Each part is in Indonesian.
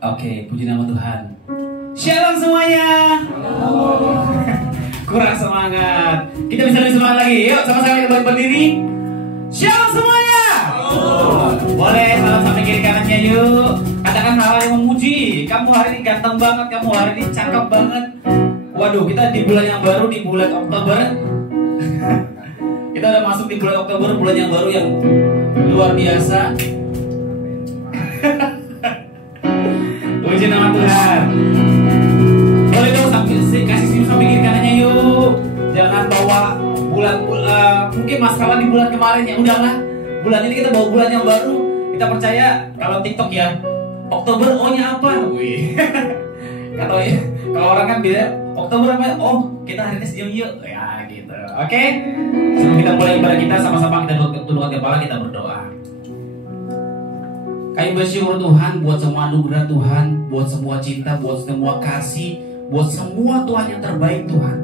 Oke, puji nama Tuhan. Shalom semuanya. Kurang semangat. Kita bisa lebih semangat lagi. Yuk, sama-sama kita berdiri. Shalom semuanya. Boleh salam sampai kiri kanannya yuk. Katakan hal yang memuji. Kamu hari ini ganteng banget, kamu hari ini cakep banget. Waduh, kita di bulan yang baru, di bulan Oktober. Kita udah masuk di bulan Oktober, bulan yang baru yang luar biasa. Puji nama Tuhan. Boleh dong kasih senyum sampai kiri kanannya yuk. Jangan bawa bulan mungkin masalah di bulan kemarin ya udahlah. Bulan ini kita bawa bulan yang baru. Kita percaya kalau TikTok ya Oktober O-nya apa? Wih. Kalau orang kan beda Oktober apa? Oh kita hari ini senyum yuk. Ya gitu. Oke. Sebelum kita mulai ibadah kita sama-sama kita tundukkan kepala kita berdoa. Kami bersyukur Tuhan buat semua anugerah Tuhan, buat semua cinta, buat semua kasih, buat semua Tuhan yang terbaik Tuhan.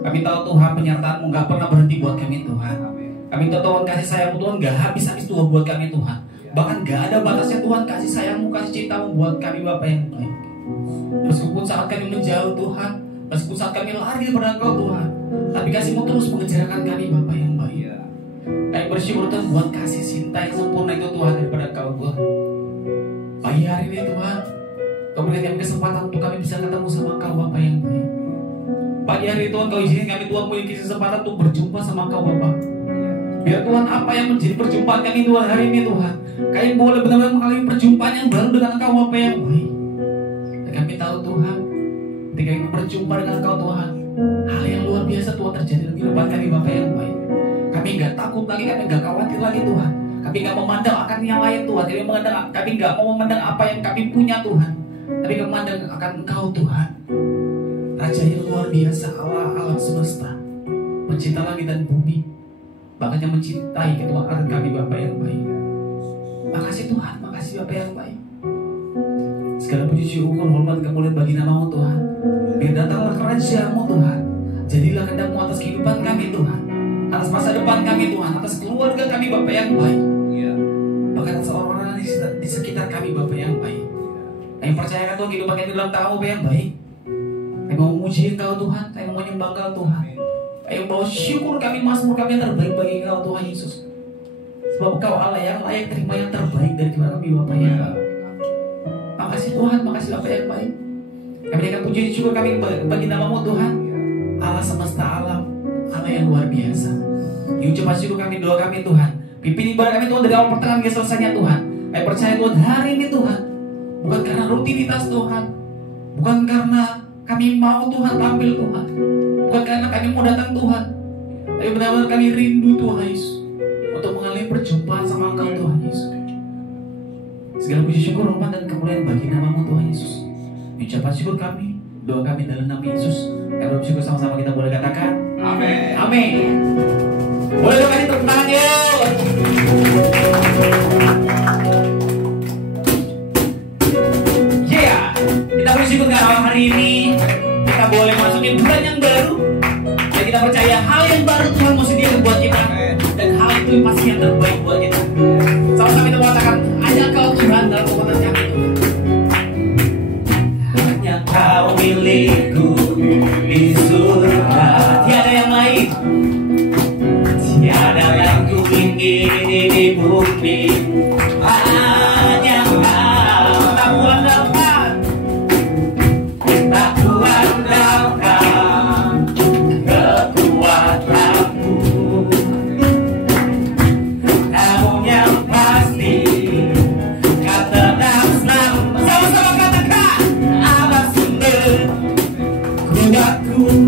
Kami tahu Tuhan penyertaan-Mu gak pernah berhenti buat kami Tuhan. Kami tahu Tuhan kasih sayang-Mu Tuhan gak habis-habis Tuhan buat kami Tuhan. Bahkan gak ada batasnya Tuhan kasih sayang-Mu, kasih cinta-Mu buat kami Bapa yang baik. Meskipun saat kami menjauh Tuhan, meskipun saat kami lari daripada Engkau Tuhan, tapi kasih-Mu terus mengejarkan kami Bapa yang baik. Kami bersyukur Tuhan buat kasih cinta yang sempurna itu Tuhan daripada Engkau Tuhan. Pagi hari ini Tuhan, Kau berikan kami kesempatan untuk kami bisa ketemu sama Kau Bapa yang baik. Pagi hari ini Tuhan Kau izinkan kami Tuhan memiliki kesempatan untuk berjumpa sama Kau Bapa. Biar Tuhan apa yang menjadi perjumpaan kami Tuhan hari ini Tuhan, kami boleh benar-benar mengalami perjumpaan yang baru dengan Kau Bapa yang baik. Dan kami tahu Tuhan, ketika kami berjumpa dengan Kau Tuhan, hal yang luar biasa Tuhan terjadi dalam kehidupan kami Bapa yang baik. Kami gak takut lagi, kami gak khawatir lagi Tuhan. Kami gak memandang akan yang lain Tuhan. Kami gak mau memandang apa yang kami punya Tuhan, tapi kami memandang akan Engkau Tuhan, Raja yang luar biasa, Allah alam semesta, pencipta langit dan bumi, bahkan yang mencintai ketuaan kami Bapa yang baik. Makasih Tuhan, makasih Bapa yang baik. Segala puji syukur, hormat, kemuliaan bagi nama-Mu Tuhan. Biar datanglah kerajaan-Mu Tuhan. Jadilah kehendak-Mu atas kehidupan kami Tuhan, atas masa depan kami Tuhan, atas keluarga kami Bapa yang baik, bahkan atas orang-orang di sekitar kami Bapa yang baik. Kami percayakan Tuhan kehidupan kami dalam tangan-Mu Bapa yang baik. Kami mau memuji Engkau Tuhan, kami mau menyembah Engkau Tuhan. Kami bawa syukur kami, mazmur kami yang terbaik bagi Engkau Tuhan Yesus. Sebab Engkau Allah yang layak terima yang terbaik dari kami Bapa yang baik. Makasih Tuhan, makasih Bapa yang baik. Kami berikan puji syukur kami bagi nama-Mu Tuhan, Allah semesta alam, Allah yang luar biasa. Diucapkan syukur kami, doa kami Tuhan, pimpin ibadah kami Tuhan dari awal pertengahan hingga selesainya Tuhan. Kami percaya Tuhan hari ini Tuhan, bukan karena rutinitas Tuhan, bukan karena kami mau Tuhan tampil Tuhan, bukan karena kami mau datang Tuhan, tapi benar-benar kami rindu Tuhan Yesus untuk mengalami perjumpaan sama Engkau Tuhan Yesus. Segala puji syukur, hormat dan kemuliaan bagi nama-Mu Tuhan Yesus. Ucapan syukur kami, doa kami dalam nama Yesus. Kami bersyukur sama-sama kita boleh katakan amin. Amin. Boleh dong kasih tepuk tangan yuk. Yeah. Kita bersyukur karena hari ini kita boleh masukin bulan yang baru. Dan kita percaya hal yang baru Tuhan mau sediakan buat kita. Dan hal itu pasti yang terbaik buat kita. Sama-sama kita mengatakan hanya Kau Tuhan dalam kekuatan kami. Hanya Kau milikku di surga, tiada yang lain, tiada yang ku ingini di bumi. Hanya Kau, tak ku andalkan, tak ku andalkan kekuatanmu. Namun yang pasti kau tetap selalu. Sama-sama katakan Allah sumber kuatku.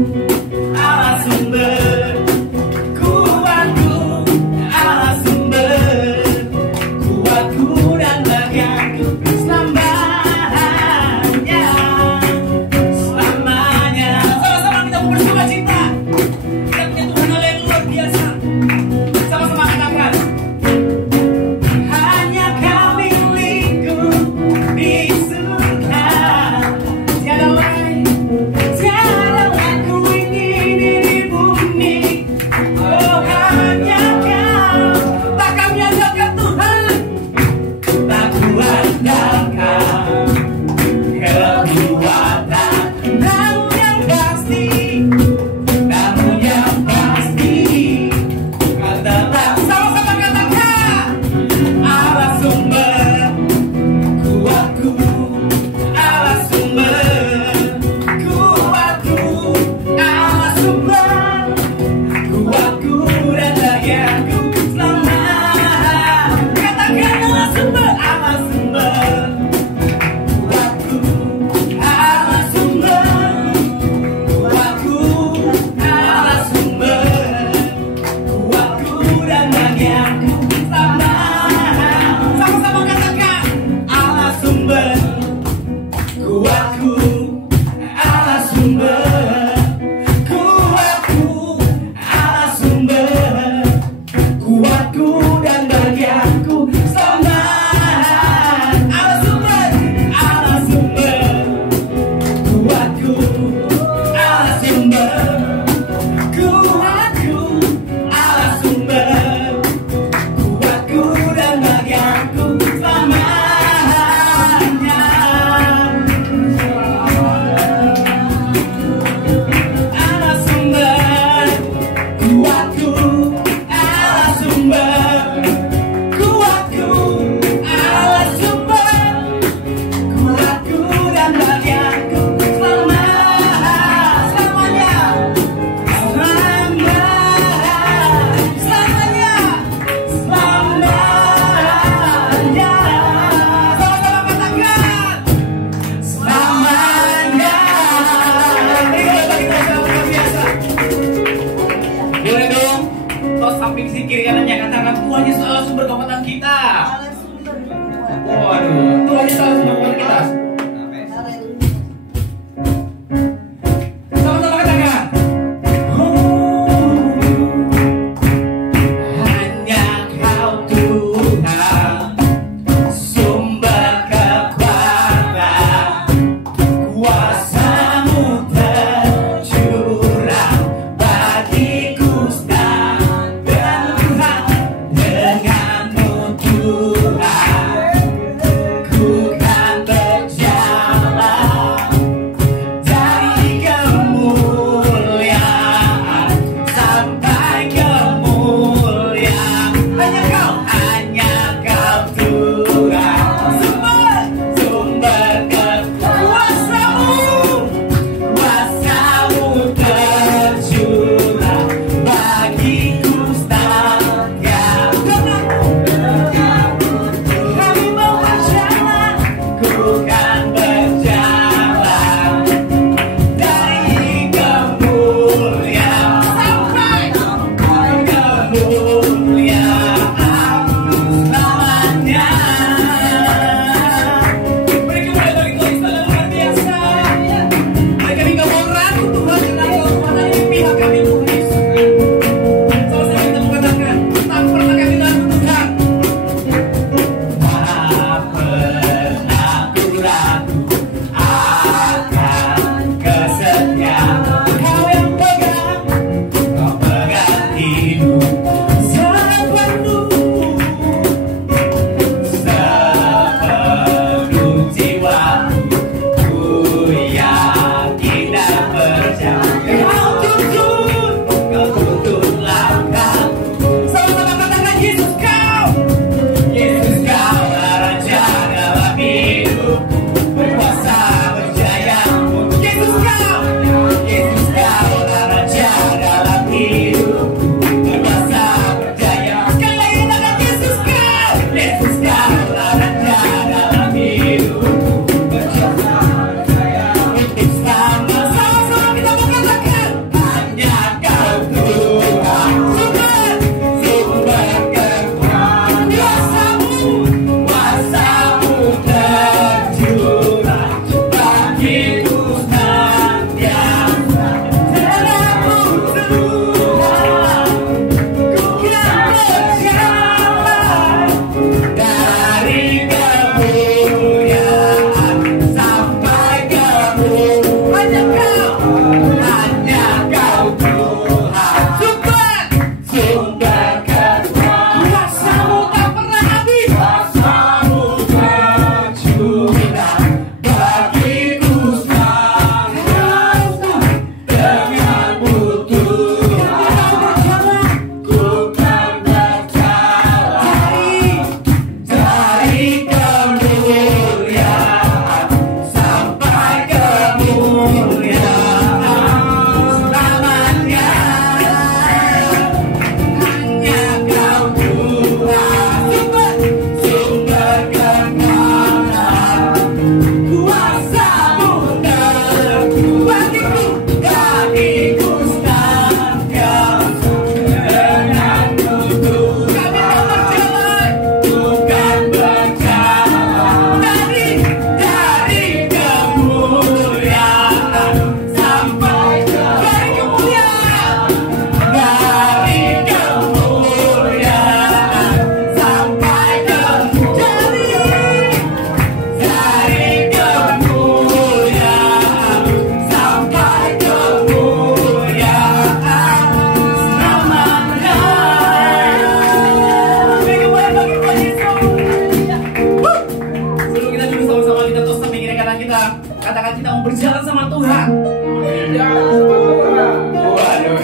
Waduh.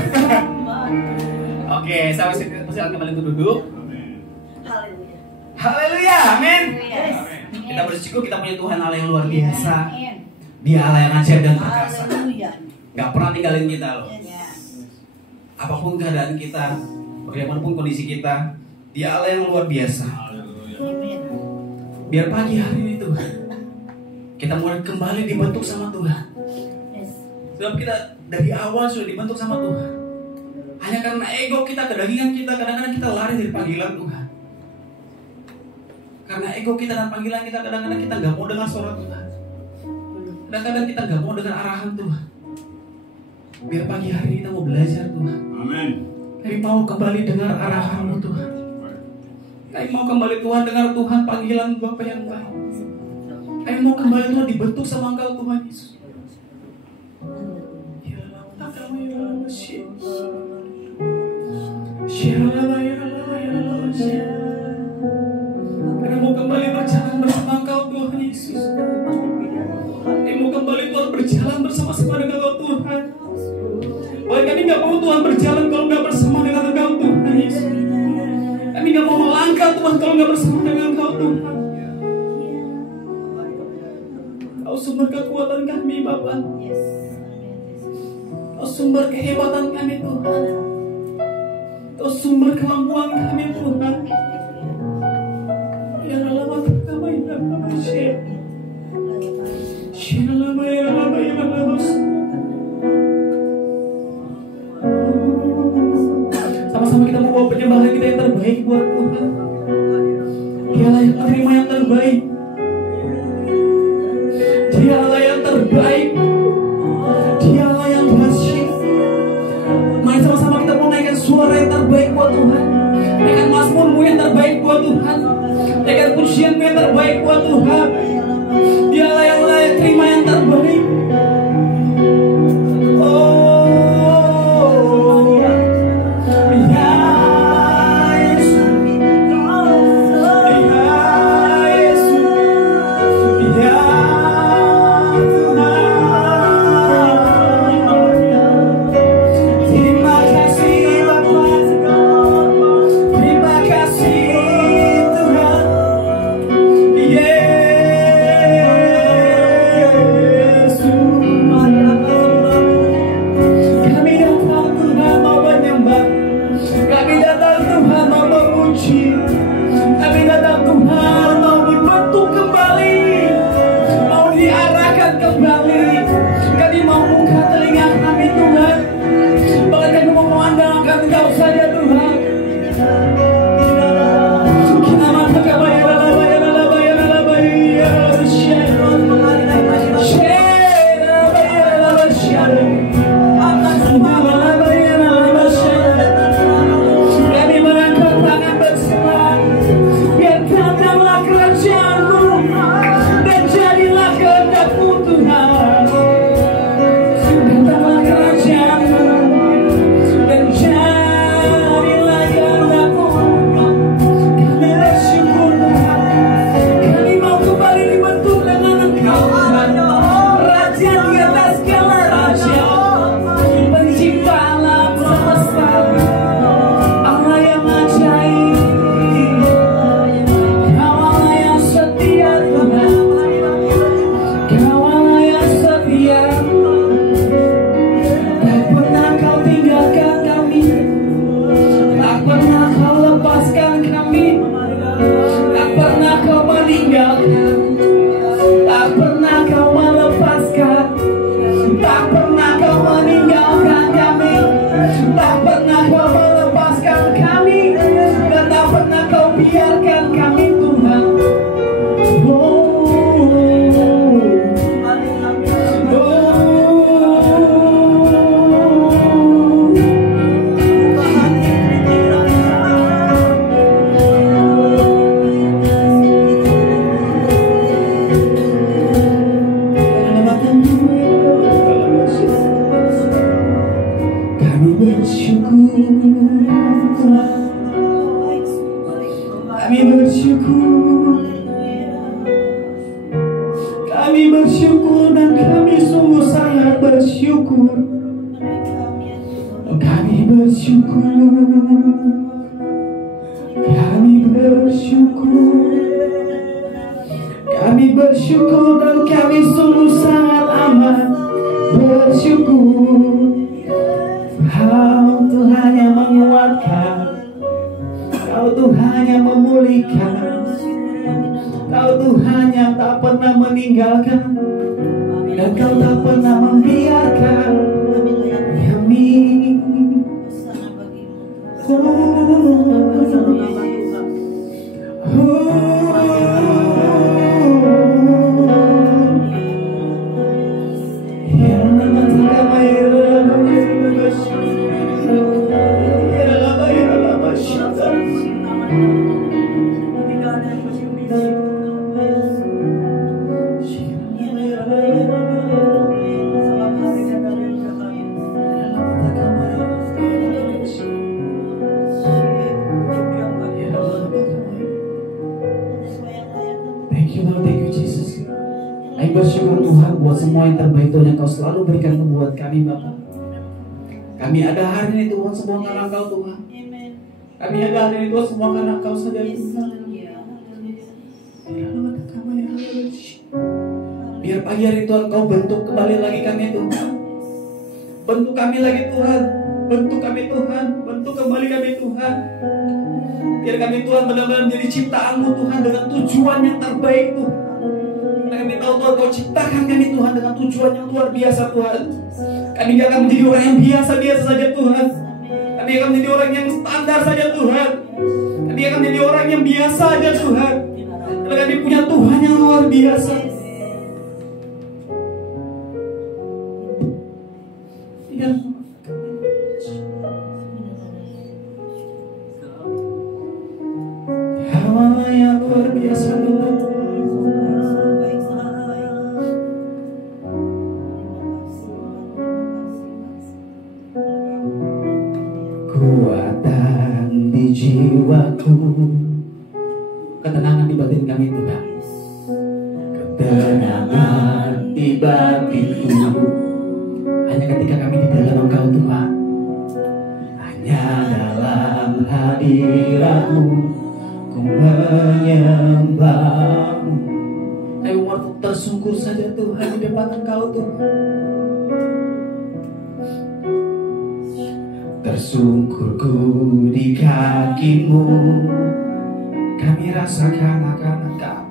Oke, saya persilakan kembali untuk duduk. Haleluya, amin. Kita bersyukur kita punya Tuhan Allah yang luar biasa. Dia Allah yang ajaib dan perkasa. Gak pernah tinggalin kita loh. Apapun keadaan kita, bagaimanapun kondisi kita, Dia Allah yang luar biasa. Biar pagi hari ini Tuhan, kita mulai kembali dibentuk sama Tuhan. Sebab kita dari awal sudah dibentuk sama Tuhan. Hanya karena ego kita, kedagingan kita, kadang-kadang kita lari dari panggilan Tuhan. Karena ego kita dan panggilan kita, kadang-kadang kita gak mau dengar suara Tuhan. Kadang-kadang kita gak mau dengar arahan Tuhan. Biar pagi hari kita mau belajar Tuhan. Amin. Kami mau kembali dengar arahan-Mu Tuhan. Kami mau kembali Tuhan dengar Tuhan panggilan Bapa yang baik. Kami mau kembali Tuhan dibentuk sama Engkau Tuhan Yesus. Kami mau kembali berjalan bersama Engkau Tuhan Yesus. Kami mau kembali Tuhan berjalan bersama-sama dengan Engkau Tuhan. Bahkan kami gak mau Tuhan berjalan kalau gak bersama dengan Engkau Tuhan Yesus. Kami gak mau melangkah Tuhan kalau gak bersama dengan Engkau Tuhan. Kau sumber kekuatan kami Bapa. Kau sumber kehebatan kami Tuhan. Kau sumber kemampuan kami Tuhan. Ya Allah kami ya Allah Syekh. Syekh Allah ya Allah ya Allah. Sama-sama kita membawa penyembahan kita yang terbaik buat Tuhan. Dialah yang menerima yang terbaik. Dialah yang terbaik. Dialah yang dahsyat. Mari sama-sama kita mau naikkan suara yang terbaik buat Tuhan. Naikkan mazmurmu yang terbaik buat Tuhan. Naikkan pujianmu yang terbaik buat Tuhan. Dialah yang layak terima yang terbaik. Kami bersyukur dan kami sungguh sangat bersyukur. Kami bersyukur, kami bersyukur, kami bersyukur dan kami sungguh sangat amat bersyukur. Kau Tuhan yang menguatkan, Kau Tuhan yang memulihkan, Kau Tuhan yang tak pernah meninggalkan, dan Kau tak pernah membiarkan kami. Bersyukur Tuhan buat semua yang terbaik Tuhan yang Kau selalu berikan buat kami Bapa. Kami ada hari ini Tuhan semua karena Kau Tuhan. Kami ada hari ini Tuhan semua karena Kau saja Tuhan. Biar pagi hari Tuhan Kau bentuk kembali lagi kami Tuhan. Bentuk kami lagi Tuhan. Bentuk kami Tuhan. Bentuk kembali kami Tuhan. Biar kami Tuhan benar-benar menjadi ciptaan-Mu Tuhan dengan tujuan yang terbaik Tuhan. Kami tahu Tuhan Kau ciptakan kami Tuhan dengan tujuan yang luar biasa Tuhan. Kami gak akan menjadi orang yang biasa-biasa saja Tuhan. Kami akan menjadi orang yang standar saja Tuhan. Kami akan menjadi orang yang biasa saja Tuhan. Karena kami punya Tuhan yang luar biasa. Allah yang luar biasa Tuhan. Kekuatan di jiwaku, ketenangan di batin kami Tuhan, ketenangan di batinku, hanya ketika kami di dalam Engkau Tuhan, hanya dalam hadirat-Mu ku menyembah-Mu. Ayo waktu tersungkur saja Tuhan di depan Engkau Tuhan. Tersungkurku di kaki-Mu, kami rasakan akan Engkau.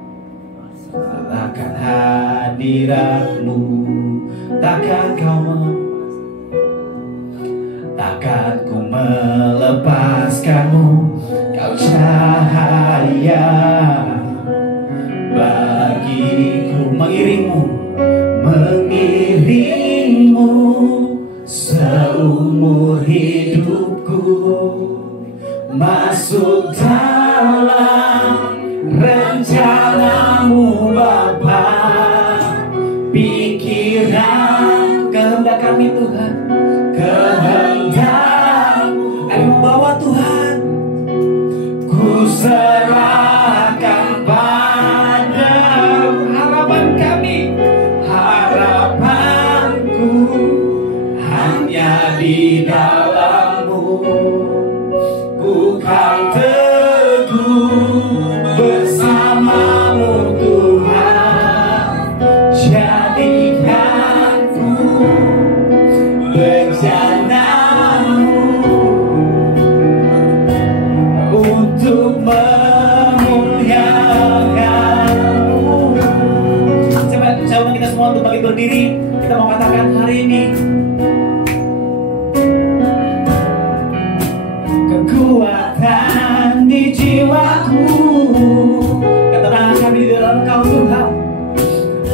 Rasakan hadirat-Mu, takkan ku melepaskan-Mu. Kau cahaya bagiku, mengiring-Mu seumur hidupku, masuk dalam rencana-Mu Bapa. Pikiran kehendak kami Tuhan, kehendak-Mu akan membawa Tuhan. Ku serahkan padamu harapan kami, harapanku hanya di dalam-Mu. Ku kan teguh bersama-Mu Tuhan. Jadikan-Ku bencana-Mu untuk memuliakan-Mu. Saya undang kita semua untuk bangkit berdiri. Kita mau katakan hari ini, kekuatan di jiwaku, ketenangan kami di dalam Kau Tuhan,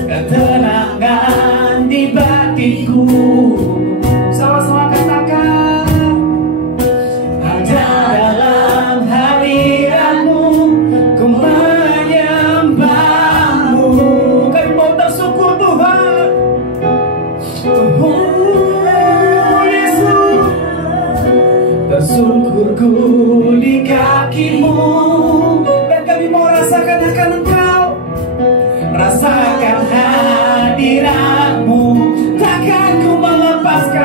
ketenangan di batinku. Sama-sama katakan, hanya dalam hadirat-Mu ku menyembah-Mu. Kami mau tersyukur Tuhan. Tersungkurku di kaki-Mu, dan kami mau rasakan akan Engkau. Rasakan hadirat-Mu, takkan ku melepaskan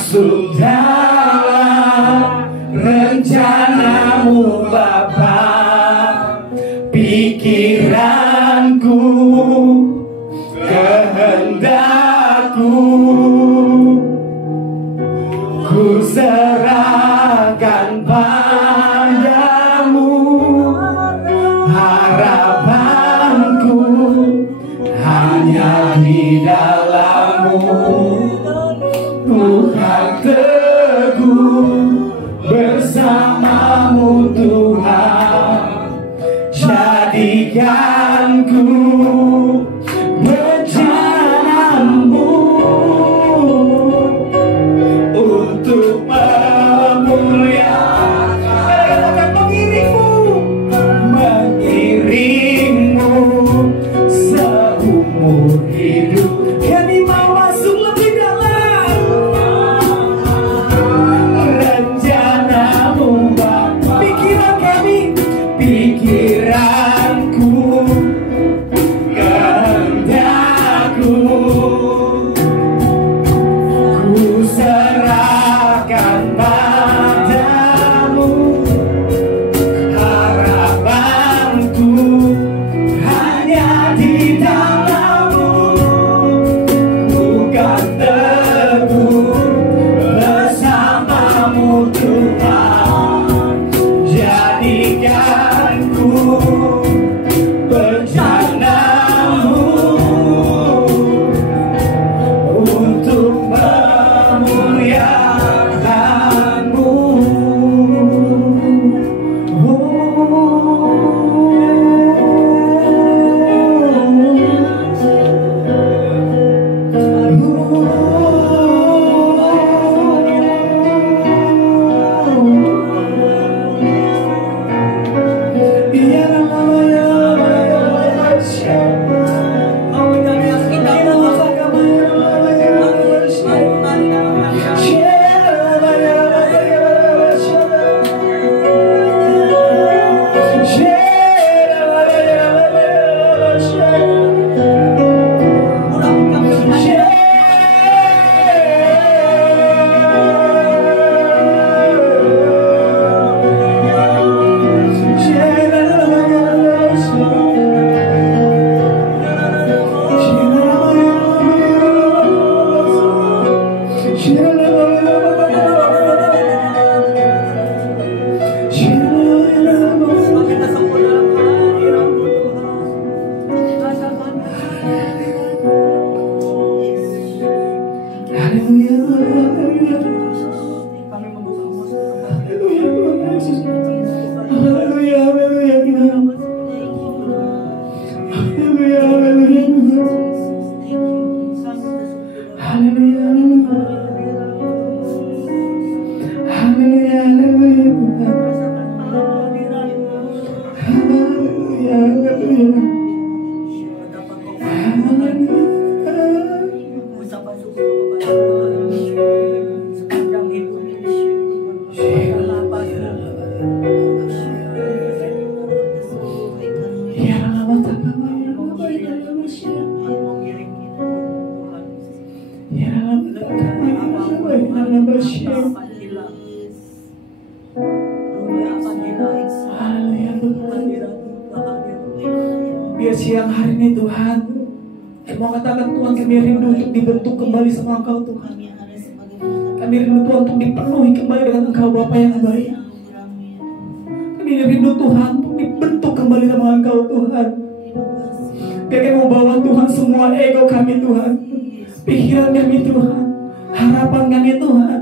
masuk dalam rencanamu Bapa. Pikiranku, kehendakku, ku serahkan padamu. Harapanku hanya di dalam-Mu. Tuhan teguh bersama-Mu Tuhan. Jadikan ku rencana-Mu untuk memuliakan, mengiringmu seumur hidup. Kami mau masuk lebih dalam rencana-Mu Bapa. Pikiran kami, pikiranku, kehendakku, ku serahkan padamu. Harapanku hanya di dalam-Mu. Bukan teguh bersama-Mu Tuhan. Jadikan ku rencana-Mu untuk memuliakan-Mu. Biar siang hari ini Tuhan, mau katakan Tuhan, kami rindu untuk dibentuk kembali sama Engkau Tuhan. Kami rindu Tuhan untuk dipenuhi kembali dengan Engkau Bapa yang baik. Kami rindu Tuhan untuk dibentuk kembali sama Engkau Tuhan. Biar kami membawa Tuhan semua ego kami Tuhan, pikiran kami Tuhan, harapan kami Tuhan.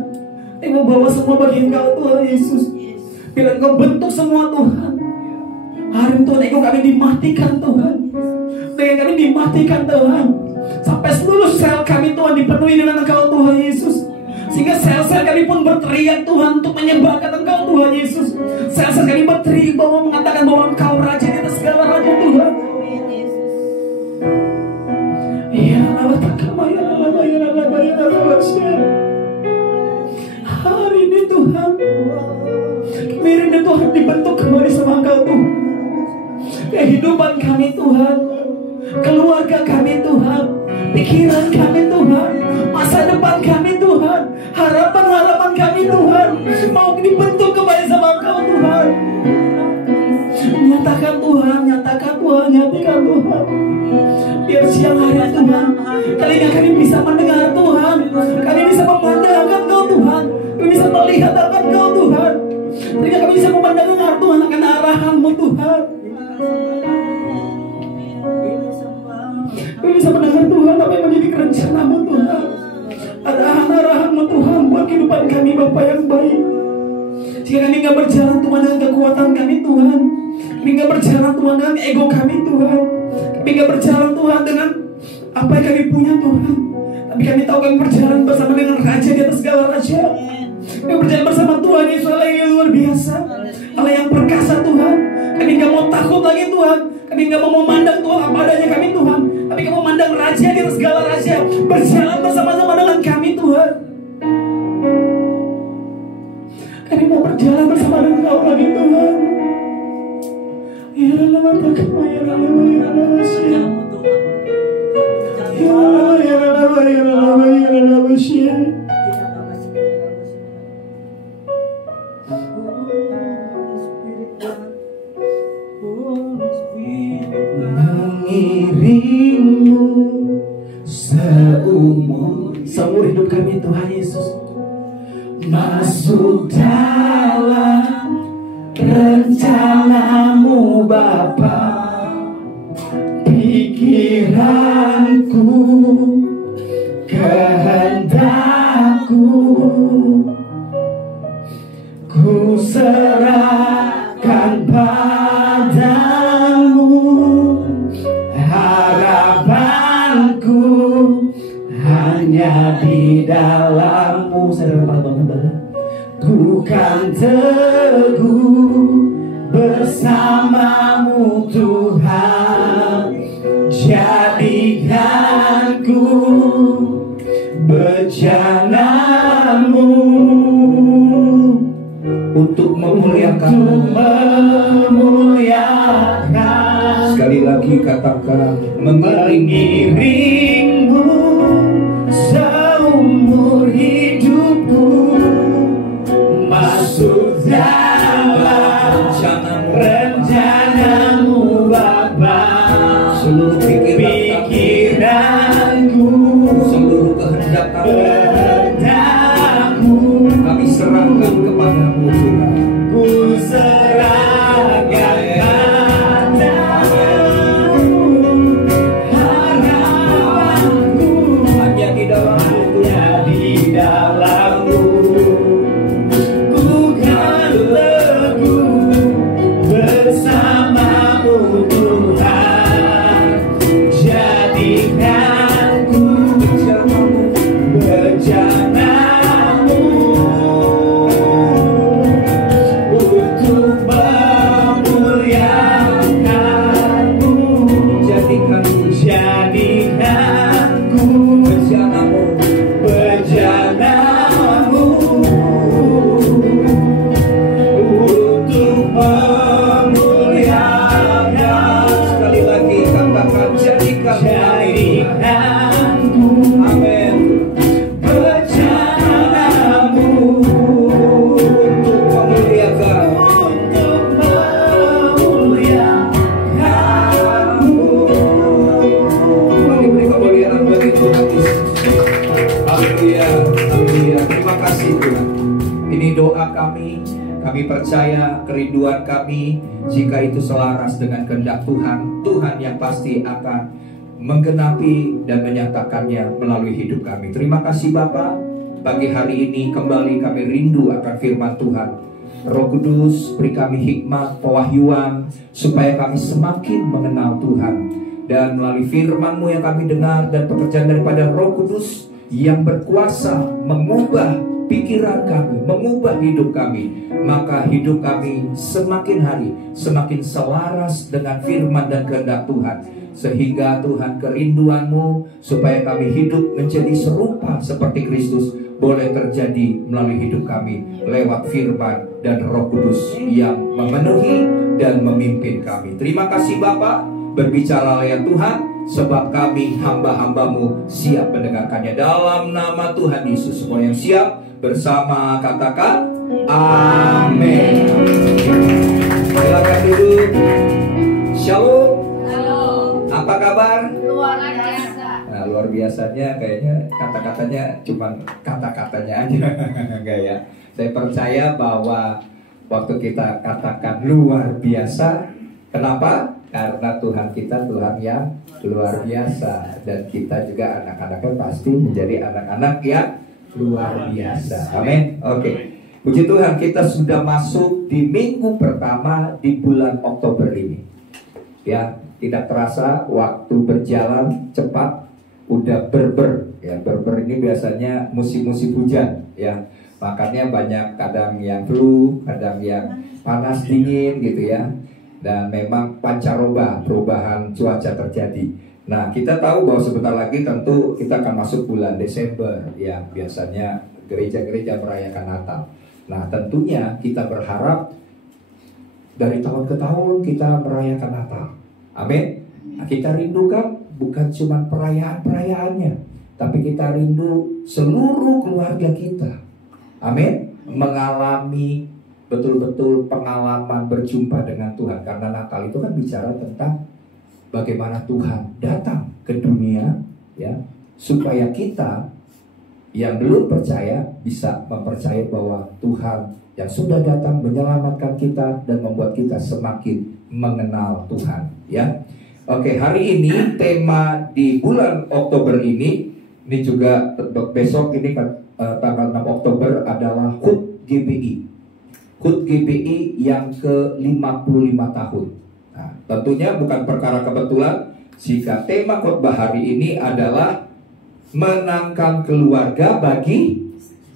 Kami membawa semua bagi Engkau Tuhan Yesus. Biar Engkau bentuk semua Tuhan. Hari Tuhan, ego kami dimatikan Tuhan. Dengan kami dimatikan Tuhan. Sampai seluruh sel kami Tuhan dipenuhi dengan Engkau Tuhan Yesus. Sehingga sel-sel kami pun berteriak Tuhan untuk menyembahkan Engkau Tuhan Yesus. Sel-sel kami berteriak bahwa mengatakan bahwa Engkau Raja di atas segala raja Tuhan. Hari ini Tuhan, kami rindu Tuhan dibentuk kembali sama Engkau Tuhan. Kehidupan kami Tuhan, keluarga kami Tuhan, pikiran kami Tuhan, masa depan kami Tuhan, harapan Sehingga kami bisa mendengar Tuhan, kami bisa memandang akan Kau Tuhan, kami bisa melihat akan Kau Tuhan, sehingga kami bisa mendengar Tuhan akan arahan-Mu Tuhan. Kami bisa mendengar Tuhan apa yang menjadi rencana-Mu Tuhan, arahan-arahan-Mu Tuhan buat kehidupan kami Bapa yang baik. Jika kami nggak berjalan Tuhan dengan kekuatan kami Tuhan, kami nggak berjalan Tuhan dengan ego kami Tuhan, kami nggak berjalan Tuhan dengan apa yang kami punya Tuhan, tapi kami tahu kami berjalan bersama dengan Raja di atas segala raja. Kami berjalan bersama Tuhan Yesus, Allah yang luar biasa, Allah yang perkasa Tuhan. Kami nggak mau takut lagi Tuhan, kami nggak mau memandang Tuhan apa adanya kami Tuhan, tapi kami memandang Raja di atas segala raja, berjalan bersama-sama dengan kami Tuhan. Kami mau berjalan bersama dengan Kau lagi Tuhan. Ya Allah, ya mengiringmu seumur hidup kami Tuhan Yesus, masuk dalam rencana-Mu Bapa. Pikiranku, kehendakku, ku serahkan padamu. Harapanku hanya di dalam-Mu. Ku kan teguh bersama-Mu Tuhan. Jadikanku bejana-Mu untuk memuliakan-Mu. Sekali lagi katakan, mengiringmu seumur hidupku, masuk dalam rencana-Mu Bapa. Seluruh pikiranku, seluruh kehendakku, kami serahkan kepada-Mu Tuhan. Ku serahkan padamu. Harapanku hanya di dalam-Mu. Ku kan teguh bersama-Mu Tuhan. Jadikanku bejana-Mu untuk memuliakan-Mu. Jadikanku bejana-Mu untuk memuliakan. Sekali lagi katakan, jadikanku, amin, bejana-Mu untuk memuliakan, Mari beri kemuliaan bagi Tuhan Yesus. Haleluya, haleluya. Terima kasih Tuhan. Ini doa kami. Kami percaya kerinduan kami, jika itu selaras dengan kehendak Tuhan, Tuhan yang pasti akan menggenapi dan menyatakannya melalui hidup kami. Terima kasih Bapa. Pagi hari ini kembali kami rindu akan firman Tuhan. Roh Kudus, beri kami hikmat, pewahyuan, supaya kami semakin mengenal Tuhan. Dan melalui firman-Mu yang kami dengar dan pekerjaan daripada Roh Kudus yang berkuasa mengubah pikiran kami, mengubah hidup kami, maka hidup kami semakin hari semakin selaras dengan firman dan kehendak Tuhan. Sehingga Tuhan, kerinduan-Mu supaya kami hidup menjadi serupa seperti Kristus boleh terjadi melalui hidup kami lewat firman dan Roh Kudus yang memenuhi dan memimpin kami. Terima kasih Bapa, berbicaralah ya Tuhan, sebab kami hamba-hamba-Mu siap mendengarkannya. Dalam nama Tuhan Yesus, semua yang siap bersama katakan amin. Silakan duduk. Shalom. Halo. Apa kabar? Luar biasa. Nah, luar luar biasanya kayaknya kata-katanya cuman kata-katanya aja. Enggak ya. Saya percaya bahwa waktu kita katakan luar biasa, kenapa? Karena Tuhan kita Tuhan yang luar biasa, dan kita juga anak-anaknya pasti menjadi anak-anak yang luar biasa. Amin. Oke. Puji Tuhan, kita sudah masuk di minggu pertama di bulan Oktober ini. Ya, tidak terasa waktu berjalan cepat. Udah berber. Ya, berber ini biasanya musim-musim hujan. Ya, makanya banyak kadang yang flu, kadang yang panas dingin gitu ya. Dan memang pancaroba, perubahan cuaca terjadi. Nah, kita tahu bahwa sebentar lagi tentu kita akan masuk bulan Desember. Ya, biasanya gereja-gereja merayakan Natal. Nah, tentunya kita berharap dari tahun ke tahun kita merayakan Natal. Amin. Nah, kita rindukan bukan cuma perayaan-perayaannya, tapi kita rindu seluruh keluarga kita. Amin. Mengalami betul-betul pengalaman berjumpa dengan Tuhan. Karena Natal itu kan bicara tentang bagaimana Tuhan datang ke dunia, ya, supaya kita yang belum percaya bisa mempercayai bahwa Tuhan yang sudah datang menyelamatkan kita dan membuat kita semakin mengenal Tuhan, ya. Oke, hari ini tema di bulan Oktober ini juga besok ini kan tanggal 6 Oktober adalah HUT GBI. HUT GBI yang ke-55 tahun. Nah, tentunya bukan perkara kebetulan jika tema khotbah hari ini adalah menangkan keluarga bagi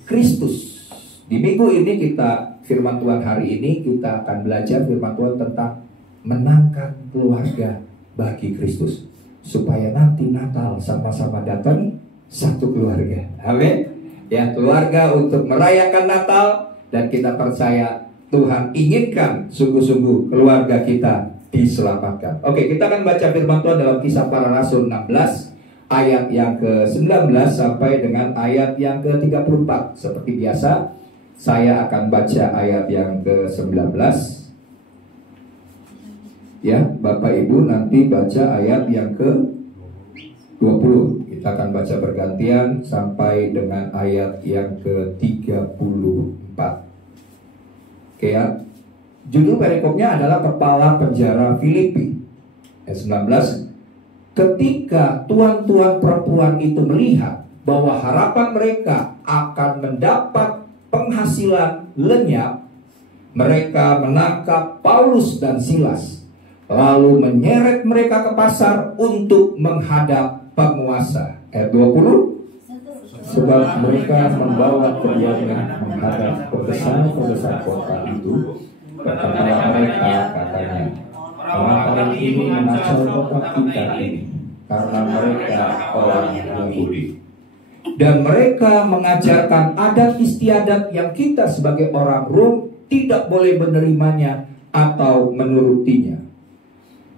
Kristus. Di minggu ini kita firman Tuhan hari ini kita akan belajar firman Tuhan tentang menangkan keluarga bagi Kristus, supaya nanti Natal sama-sama datang satu keluarga. Amin. Ya, keluarga untuk merayakan Natal. Dan kita percaya Tuhan inginkan sungguh-sungguh keluarga kita diselamatkan. Oke, kita akan baca firman Tuhan dalam Kisah Para Rasul 16 ayat yang ke-19 sampai dengan ayat yang ke-34. Seperti biasa, saya akan baca ayat yang ke-19. Ya, Bapak Ibu nanti baca ayat yang ke-20. Kita akan baca bergantian sampai dengan ayat yang ke-34. Oke ya. Judul perikopnya adalah Kepala Penjara Filipi. Ayat 19. Ketika tuan-tuan perempuan itu melihat bahwa harapan mereka akan mendapat penghasilan lenyap, mereka menangkap Paulus dan Silas, lalu menyeret mereka ke pasar untuk menghadap penguasa. Ayat 20. Sebab mereka membawa keduanya menghadap pembesar-pembesar kota itu. Kata mereka, katanya, orang-orang ini mengacau kota kita ini, karena mereka orang Yahudi. Dan mereka mengajarkan adat istiadat yang kita sebagai orang Rom tidak boleh menerimanya atau menurutinya.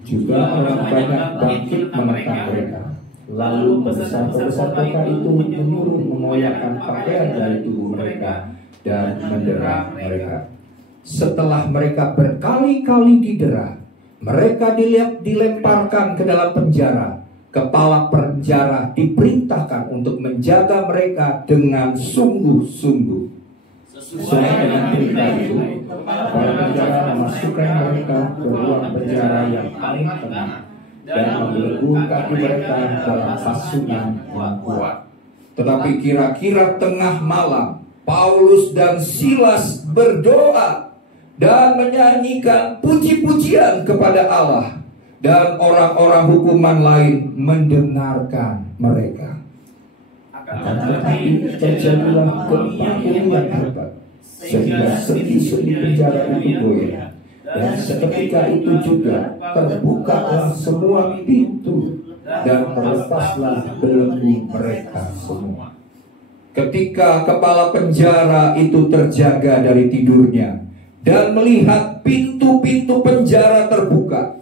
Juga orang banyak bangkit menentang mereka. Lalu pembesar-pembesar kota itu menyuruh memoyakkan pakaian dari tubuh mereka dan mendera mereka. Setelah mereka berkali-kali didera, mereka dilemparkan ke dalam penjara. Kepala penjara diperintahkan untuk menjaga mereka dengan sungguh-sungguh. Sesuai dengan perintah itu, kepala penjara memasukkan mereka ke ruang penjara yang paling tengah dan membelenggu kaki mereka dalam pasungan yang kuat. Tetapi kira-kira tengah malam, Paulus dan Silas berdoa dan menyanyikan puji-pujian kepada Allah, dan orang-orang hukuman lain mendengarkan mereka. Akan tetapi terjadilah gempa bumi yang hebat, sehingga sendi-sendi penjara itu goyah. Dan seketika itu juga terbukalah semua pintu dan terlepaslah belenggu mereka semua. Ketika kepala penjara itu terjaga dari tidurnya dan melihat pintu-pintu penjara terbuka,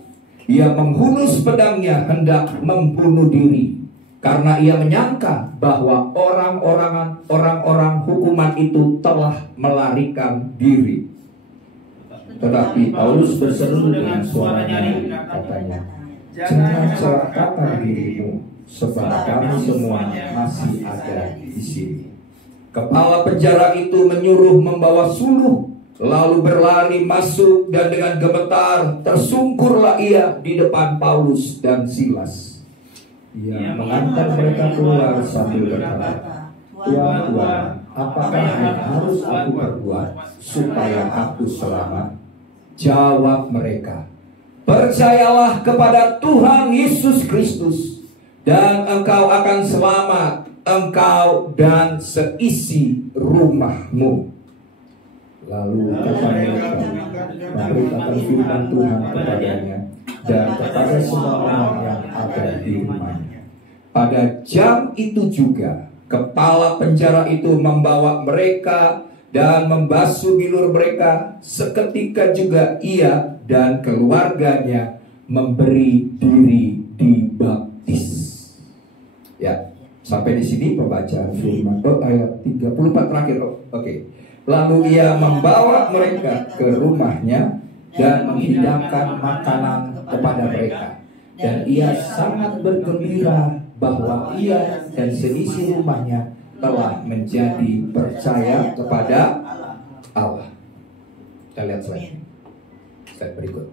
ia menghunus pedangnya hendak membunuh diri, karena ia menyangka bahwa orang-orang hukuman itu telah melarikan diri. Tetapi Paulus berseru dengan suara nyaring, katanya, jangan celakakan dirimu, sebab kami semua masih ada di sini. Kepala penjara itu menyuruh membawa suluh, lalu berlari masuk, dan dengan gemetar tersungkurlah ia di depan Paulus dan Silas. Ia mengantar mereka keluar sambil berkata, "Tuan, Tuan, apakah yang harus aku perbuat supaya aku selamat?" Jawab mereka, "Percayalah kepada Tuhan Yesus Kristus, dan engkau akan selamat, engkau dan seisi rumahmu." Lalu kata mereka memberitakan firman Tuhan kepadanya dan kepada semua orang yang ada di rumahnya. Pada jam itu juga kepala penjara itu membawa mereka dan membasuh bilur mereka. Seketika juga ia dan keluarganya memberi diri dibaptis. Ya, sampai di sini pembacaan firman. Ayat 34 terakhir. Oke. Lalu ia membawa mereka ke rumahnya dan menghidangkan makanan kepada mereka. Dan ia sangat bergembira bahwa ia dan seisi rumahnya telah menjadi percaya kepada Allah. Kita lihat slide berikut.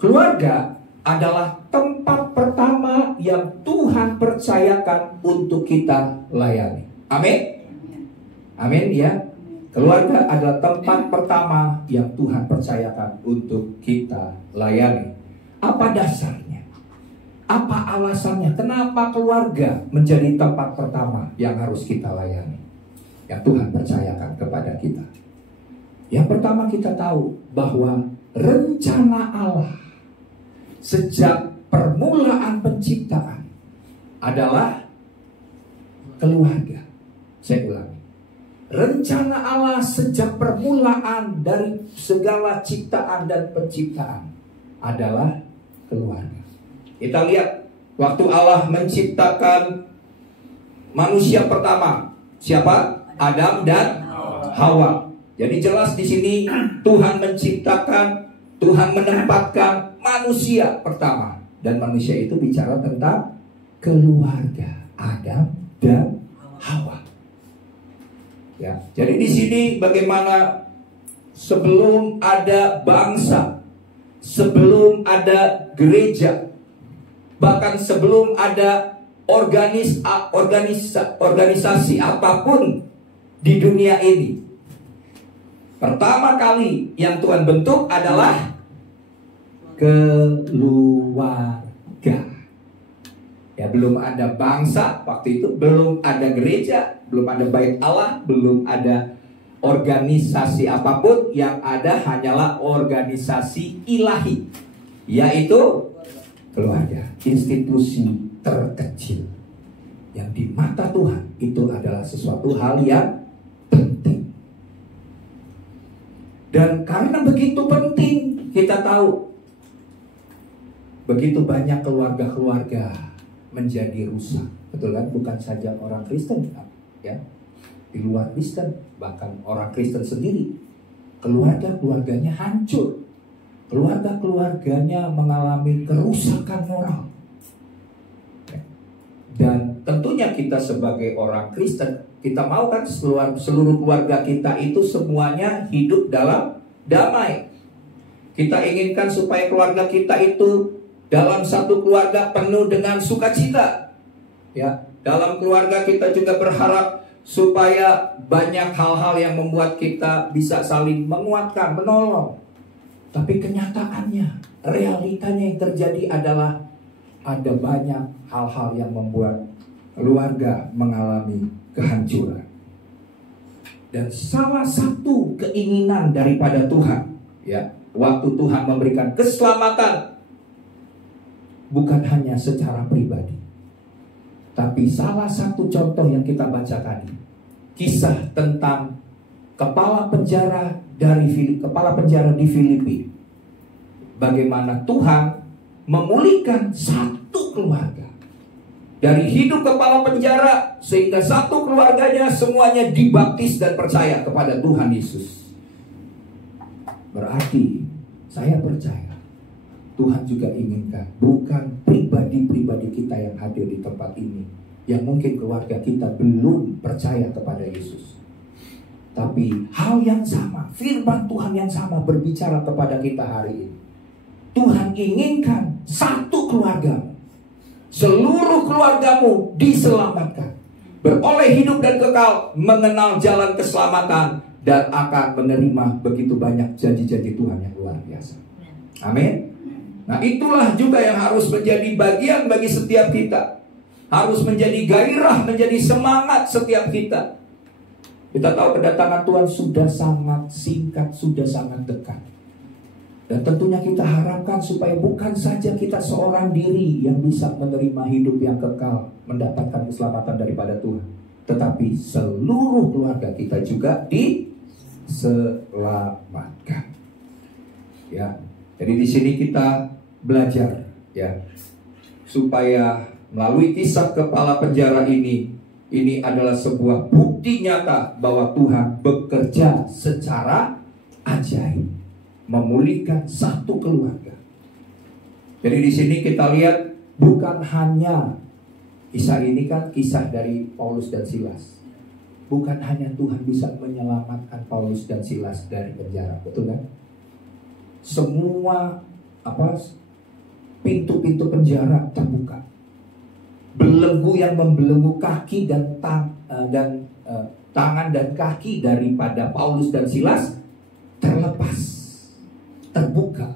Keluarga adalah tempat pertama yang Tuhan percayakan untuk kita layani. Amin. Amin ya. Keluarga adalah tempat pertama yang Tuhan percayakan untuk kita layani. Apa dasarnya? Apa alasannya? Kenapa keluarga menjadi tempat pertama yang harus kita layani, yang Tuhan percayakan kepada kita? Yang pertama, kita tahu bahwa rencana Allah sejak permulaan penciptaan adalah keluarga. Saya ulangi. Rencana Allah sejak permulaan dari segala ciptaan dan penciptaan adalah keluarga. Kita lihat waktu Allah menciptakan manusia pertama, siapa? Adam dan Hawa. Jadi jelas di sini Tuhan menciptakan, Tuhan menempatkan manusia pertama, dan manusia itu bicara tentang keluarga, Adam dan Hawa. Ya, jadi di sini bagaimana sebelum ada bangsa, sebelum ada gereja, bahkan sebelum ada organisasi apapun di dunia ini, pertama kali yang Tuhan bentuk adalah keluarga. Ya, belum ada bangsa waktu itu, belum ada gereja, belum ada bait Allah, belum ada organisasi apapun. Yang ada hanyalah organisasi ilahi, yaitu keluarga, institusi terkecil yang di mata Tuhan itu adalah sesuatu hal yang penting. Dan karena begitu penting, kita tahu begitu banyak keluarga-keluarga menjadi rusak, betul kan? Bukan saja orang Kristen, ya, di luar Kristen, bahkan orang Kristen sendiri, keluarganya hancur, keluarganya mengalami kerusakan moral. Dan tentunya kita sebagai orang Kristen, kita mau kan seluruh keluarga kita itu semuanya hidup dalam damai. Kita inginkan supaya keluarga kita itu dalam satu keluarga penuh dengan sukacita. Ya, dalam keluarga kita juga berharap supaya banyak hal-hal yang membuat kita bisa saling menguatkan, menolong. Tapi kenyataannya, realitanya yang terjadi adalah ada banyak hal-hal yang membuat keluarga mengalami kehancuran. Dan salah satu keinginan daripada Tuhan, ya, waktu Tuhan memberikan keselamatan, bukan hanya secara pribadi, tapi salah satu contoh yang kita baca tadi, kisah tentang kepala penjara di Filipi. Bagaimana Tuhan memulihkan satu keluarga dari hidup kepala penjara, sehingga satu keluarganya semuanya dibaptis dan percaya kepada Tuhan Yesus. Berarti saya percaya Tuhan juga inginkan bukan pribadi-pribadi kita yang hadir di tempat ini, yang mungkin keluarga kita belum percaya kepada Yesus. Tapi hal yang sama, firman Tuhan yang sama berbicara kepada kita hari ini. Tuhan inginkan satu keluargamu, seluruh keluargamu diselamatkan, beroleh hidup dan kekal, mengenal jalan keselamatan, dan akan menerima begitu banyak janji-janji Tuhan yang luar biasa. Amin. Nah, itulah juga yang harus menjadi bagian bagi setiap kita. Harus menjadi gairah, menjadi semangat setiap kita. Kita tahu kedatangan Tuhan sudah sangat singkat, sudah sangat dekat. Dan tentunya kita harapkan supaya bukan saja kita seorang diri yang bisa menerima hidup yang kekal, mendapatkan keselamatan daripada Tuhan, tetapi seluruh keluarga kita juga diselamatkan. Ya, jadi di sini kita belajar, ya, supaya melalui kisah kepala penjara ini adalah sebuah bukti nyata bahwa Tuhan bekerja secara ajaib, memulihkan satu keluarga. Jadi di sini kita lihat bukan hanya kisah ini, kan kisah dari Paulus dan Silas. Bukan hanya Tuhan bisa menyelamatkan Paulus dan Silas dari penjara, betul kan? Semua pintu-pintu penjara terbuka. Belenggu yang membelenggu kaki dan tangan dan kaki daripada Paulus dan Silas terlepas, terbuka.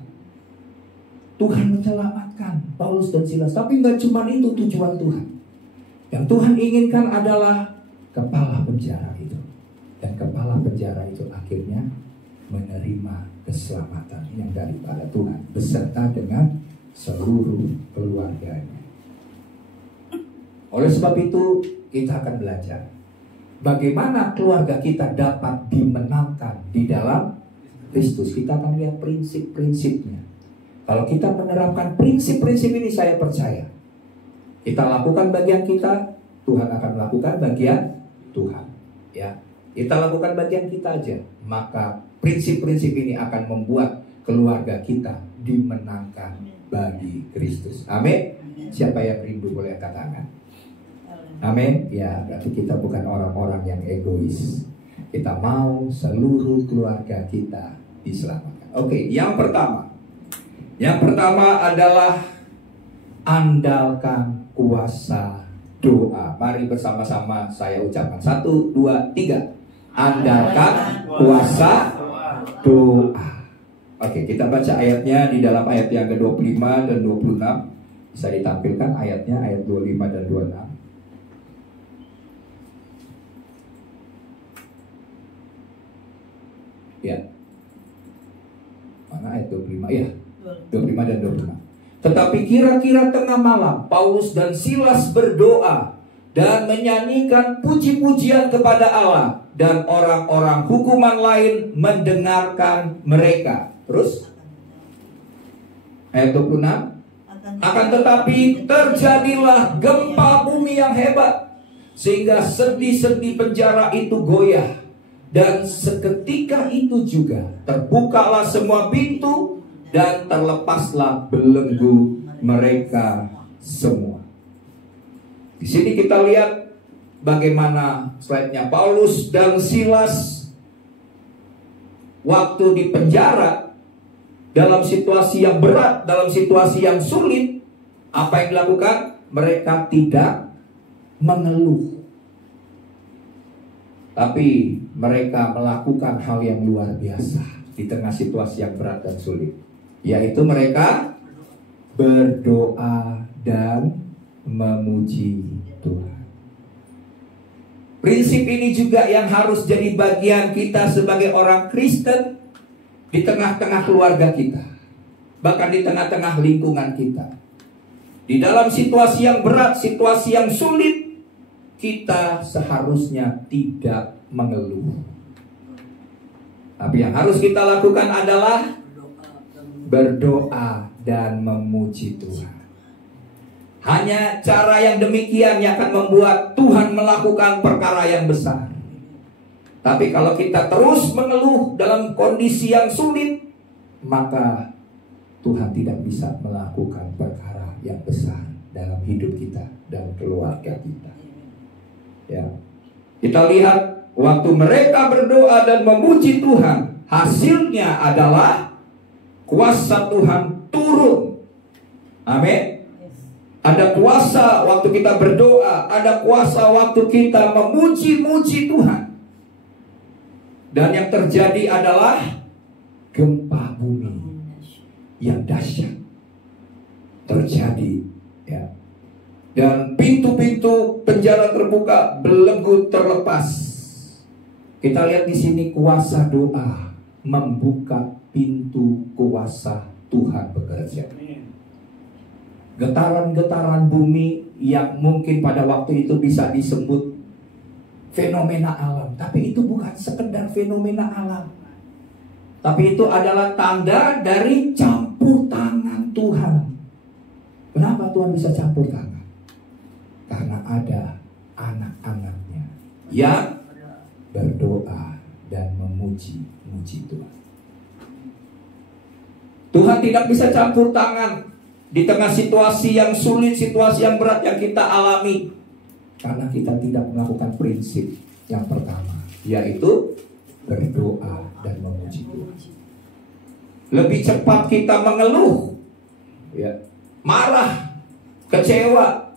Tuhan menyelamatkan Paulus dan Silas. Tapi nggak cuma itu tujuan Tuhan. Yang Tuhan inginkan adalah kepala penjara itu. Dan kepala penjara itu akhirnya menerima keselamatan yang daripada Tuhan, beserta dengan seluruh keluarganya. Oleh sebab itu kita akan belajar bagaimana keluarga kita dapat dimenangkan di dalam Kristus. Kita akan lihat prinsip-prinsipnya. Kalau kita menerapkan prinsip-prinsip ini, saya percaya kita lakukan bagian kita, Tuhan akan melakukan bagian Tuhan. Ya, kita lakukan bagian kita aja, maka prinsip-prinsip ini akan membuat keluarga kita dimenangkan bagi Kristus. Amin. Siapa yang rindu boleh angkat tangan. Amin. Ya, berarti kita bukan orang-orang yang egois. Kita mau seluruh keluarga kita diselamatkan. Oke, yang pertama. Yang pertama adalah andalkan kuasa doa. Mari bersama-sama saya ucapkan. 1, 2, 3. Andalkan kuasa doa. Oke, kita baca ayatnya di dalam ayat yang ke-25 dan 26. Bisa ditampilkan ayatnya, ayat 25 dan 26. Ya. Mana ayat 25? Ya, 25 dan 26. Tetapi kira-kira tengah malam, Paulus dan Silas berdoa dan menyanyikan puji-pujian kepada Allah, dan orang-orang hukuman lain mendengarkan mereka. Terus ayat 26. Akan tetapi terjadilah gempa bumi yang hebat, sehingga sendi-sendi penjara itu goyah. Dan seketika itu juga terbukalah semua pintu dan terlepaslah belenggu mereka semua. Di sini kita lihat bagaimana slide-nya Paulus dan Silas waktu di penjara dalam situasi yang berat, dalam situasi yang sulit. Apa yang dilakukan? Mereka tidak mengeluh, tapi mereka melakukan hal yang luar biasa di tengah situasi yang berat dan sulit, yaitu mereka berdoa dan memuji Tuhan. Prinsip ini juga yang harus jadi bagian kita sebagai orang Kristen di tengah-tengah keluarga kita, bahkan di tengah-tengah lingkungan kita. Di dalam situasi yang berat, situasi yang sulit, kita seharusnya tidak mengeluh. Tapi yang harus kita lakukan adalah berdoa dan memuji Tuhan. Hanya cara yang demikian yang akan membuat Tuhan melakukan perkara yang besar. Tapi kalau kita terus mengeluh dalam kondisi yang sulit, maka Tuhan tidak bisa melakukan perkara yang besar dalam hidup kita dan keluarga kita. Ya. Kita lihat waktu mereka berdoa dan memuji Tuhan, hasilnya adalah kuasa Tuhan turun. Amin. Ada kuasa waktu kita berdoa, ada kuasa waktu kita memuji-muji Tuhan. Dan yang terjadi adalah gempa bumi yang dahsyat terjadi, ya. Dan pintu-pintu penjara terbuka, belenggu terlepas. Kita lihat di sini kuasa doa membuka pintu kuasa Tuhan bekerja. Getaran-getaran bumi yang mungkin pada waktu itu bisa disebut fenomena alam, tapi itu bukan sekedar fenomena alam, tapi itu adalah tanda dari campur tangan Tuhan. Kenapa Tuhan bisa campur tangan? Karena ada anak-anaknya yang berdoa dan memuji-muji Tuhan. Tuhan tidak bisa campur tangan di tengah situasi yang sulit, situasi yang berat yang kita alami, karena kita tidak melakukan prinsip yang pertama, yaitu berdoa dan memuji Tuhan. Lebih cepat kita mengeluh, ya, marah, kecewa.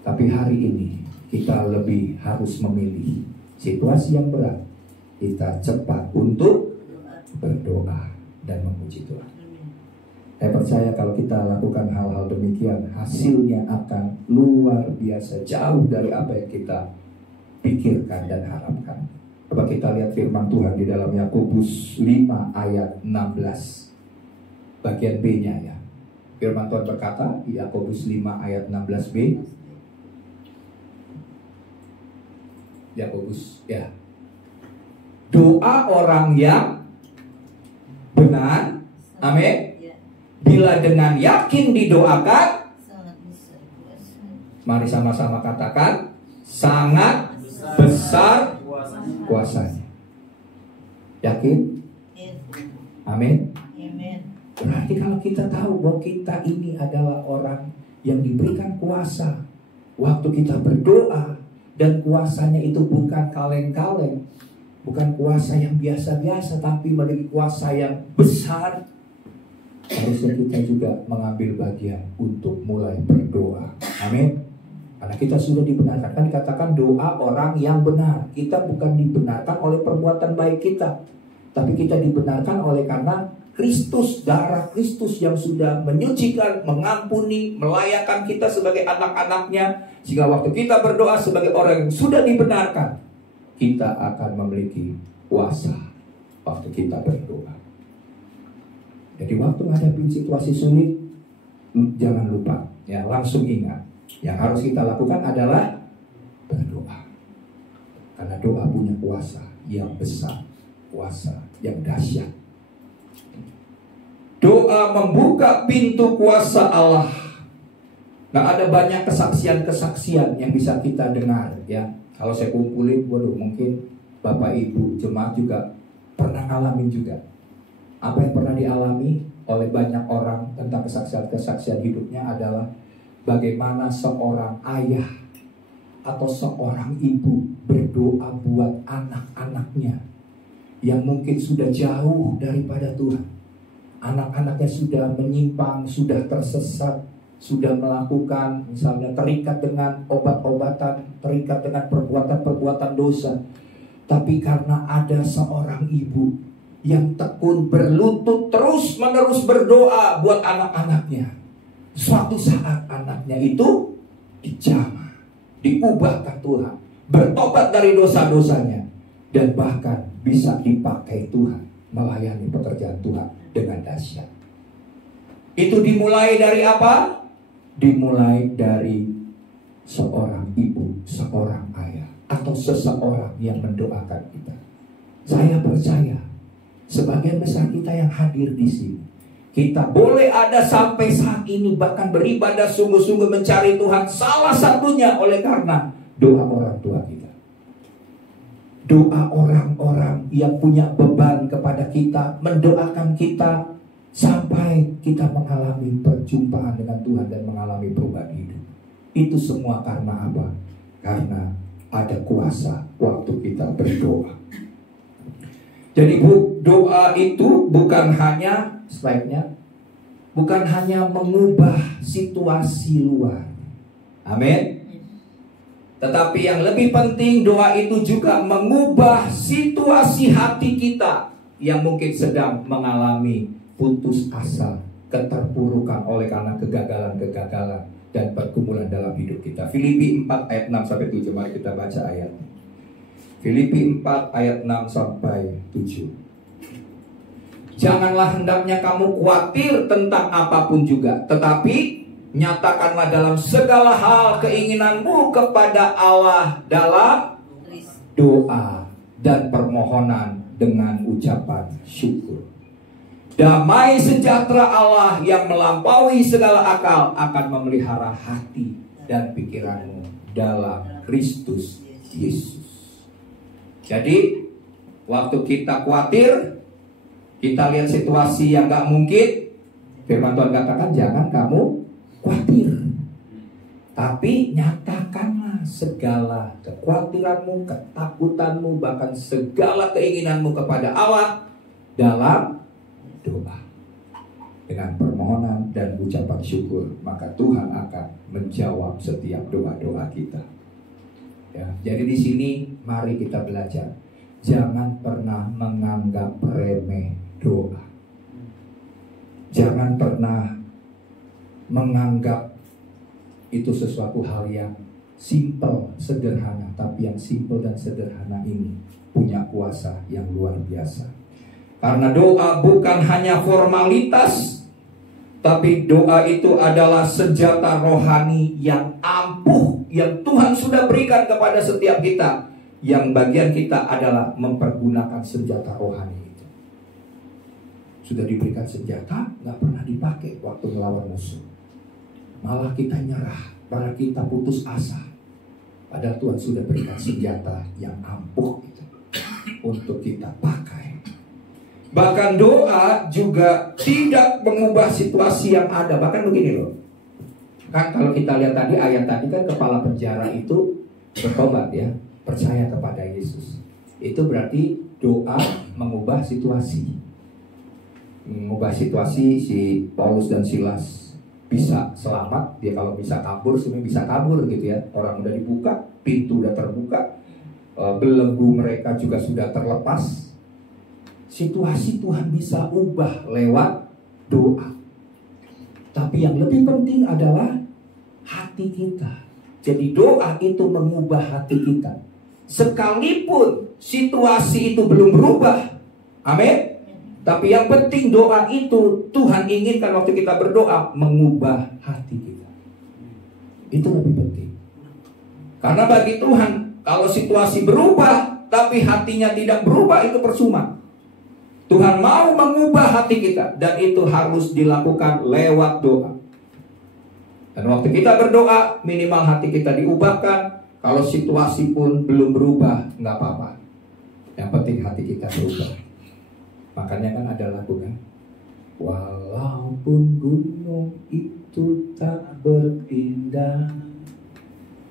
Tapi hari ini kita lebih harus memilih situasi yang berat, kita cepat untuk berdoa dan memuji Tuhan. Saya percaya kalau kita lakukan hal-hal demikian, hasilnya akan luar biasa, jauh dari apa yang kita pikirkan dan harapkan. Coba kita lihat firman Tuhan di dalam Yakobus 5 ayat 16, bagian B-nya, ya. Firman Tuhan berkata, Yakobus 5 ayat 16b, Yakobus, ya. Doa orang yang benar, amin, bila dengan yakin didoakan, mari sama-sama katakan, sangat besar kuasanya. Yakin? Amin. Berarti kalau kita tahu bahwa kita ini adalah orang yang diberikan kuasa, waktu kita berdoa, dan kuasanya itu bukan kaleng-kaleng, bukan kuasa yang biasa-biasa, tapi memiliki kuasa yang besar, harusnya kita juga mengambil bagian untuk mulai berdoa. Amin. Karena kita sudah dibenarkan, kan dikatakan doa orang yang benar. Kita bukan dibenarkan oleh perbuatan baik kita, tapi kita dibenarkan oleh karena Kristus, darah Kristus yang sudah menyucikan, mengampuni, melayakkan kita sebagai anak-anaknya. Sehingga waktu kita berdoa sebagai orang yang sudah dibenarkan, kita akan memiliki kuasa waktu kita berdoa. Jadi waktu menghadapi situasi sulit, jangan lupa, ya, langsung ingat, yang harus kita lakukan adalah berdoa. Karena doa punya kuasa yang besar, kuasa yang dahsyat. Doa membuka pintu kuasa Allah. Nah, ada banyak kesaksian-kesaksian yang bisa kita dengar, ya. Kalau saya kumpulin, waduh, mungkin Bapak Ibu jemaat juga pernah ngalamin juga. Apa yang pernah dialami oleh banyak orang tentang kesaksian-kesaksian hidupnya adalah bagaimana seorang ayah atau seorang ibu berdoa buat anak-anaknya yang mungkin sudah jauh daripada Tuhan. Anak-anaknya sudah menyimpang, sudah tersesat, sudah melakukan misalnya terikat dengan obat-obatan, terikat dengan perbuatan-perbuatan dosa. Tapi karena ada seorang ibu yang tekun berlutut terus-menerus berdoa buat anak-anaknya, suatu saat anaknya itu dijamah, diubahkan Tuhan, bertobat dari dosa-dosanya, dan bahkan bisa dipakai Tuhan melayani pekerjaan Tuhan dengan dahsyat. Itu dimulai dari apa? Dimulai dari seorang ibu, seorang ayah, atau seseorang yang mendoakan kita. Saya percaya sebagian besar kita yang hadir di sini, kita boleh ada sampai saat ini bahkan beribadah sungguh-sungguh mencari Tuhan, salah satunya oleh karena doa orang tua kita. Doa orang-orang yang punya beban kepada kita, mendoakan kita sampai kita mengalami perjumpaan dengan Tuhan dan mengalami perubahan hidup. Itu semua karena apa? Karena ada kuasa waktu kita berdoa. Jadi doa itu bukan hanya, slide-nya, bukan hanya mengubah situasi luar. Amin. Tetapi yang lebih penting, doa itu juga mengubah situasi hati kita yang mungkin sedang mengalami putus asa, keterpurukan oleh karena kegagalan-kegagalan dan pergumulan dalam hidup kita. Filipi 4 ayat 6-7, mari kita baca ayat. Filipi 4 ayat 6-7. Janganlah hendaknya kamu khawatir tentang apapun juga, tetapi nyatakanlah dalam segala hal keinginanmu kepada Allah dalam doa dan permohonan dengan ucapan syukur. Damai sejahtera Allah yang melampaui segala akal akan memelihara hati dan pikiranmu dalam Kristus Yesus. Jadi waktu kita khawatir, kita lihat situasi yang gak mungkin, firman Tuhan katakan jangan kamu khawatir, tapi nyatakanlah segala kekhawatiranmu, ketakutanmu, bahkan segala keinginanmu kepada Allah dalam doa dengan permohonan dan ucapan syukur, maka Tuhan akan menjawab setiap doa-doa kita. Ya, jadi di sini mari kita belajar, jangan pernah menganggap remeh doa. Jangan pernah menganggap itu sesuatu hal yang simple, sederhana, tapi yang simple dan sederhana ini punya kuasa yang luar biasa. Karena doa bukan hanya formalitas, tapi doa itu adalah senjata rohani yang ampuh, yang Tuhan sudah berikan kepada setiap kita. Yang bagian kita adalah mempergunakan senjata rohani itu. Sudah diberikan senjata, gak pernah dipakai waktu melawan musuh. Malah kita nyerah, malah kita putus asa. Padahal Tuhan sudah berikan senjata yang ampuh itu untuk kita pakai. Bahkan doa juga tidak mengubah situasi yang ada. Bahkan begini loh, kan kalau kita lihat tadi ayat tadi kan kepala penjara itu bertobat ya, percaya kepada Yesus. Itu berarti doa mengubah situasi. Mengubah situasi, si Paulus dan Silas bisa selamat. Dia kalau bisa kabur, sebenarnya bisa kabur gitu ya. Orang udah dibuka, pintu udah terbuka, belenggu mereka juga sudah terlepas. Situasi Tuhan bisa ubah lewat doa. Tapi yang lebih penting adalah hati kita. Jadi doa itu mengubah hati kita. Sekalipun situasi itu belum berubah, amin. Tapi yang penting doa itu Tuhan inginkan waktu kita berdoa mengubah hati kita. Itu lebih penting. Karena bagi Tuhan, kalau situasi berubah tapi hatinya tidak berubah, itu percuma. Tuhan mau mengubah hati kita, dan itu harus dilakukan lewat doa. Dan waktu kita berdoa, minimal hati kita diubahkan. Kalau situasi pun belum berubah, nggak apa-apa. Yang penting hati kita berubah. Makanya kan ada lagu kan, walaupun gunung itu tak berpindah,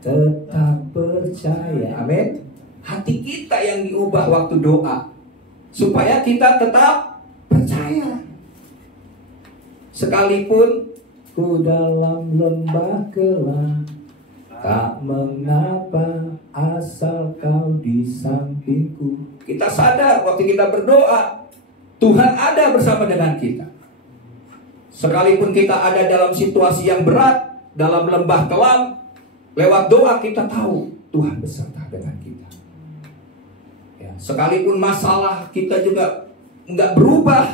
tetap percaya. Amin. Hati kita yang diubah waktu doa, supaya kita tetap percaya. Sekalipun ku dalam lembah gelap, tak mengapa asal kau di sampingku. Kita sadar waktu kita berdoa, Tuhan ada bersama dengan kita. Sekalipun kita ada dalam situasi yang berat, dalam lembah kelam, lewat doa kita tahu Tuhan beserta dengan kita. Sekalipun masalah kita juga nggak berubah,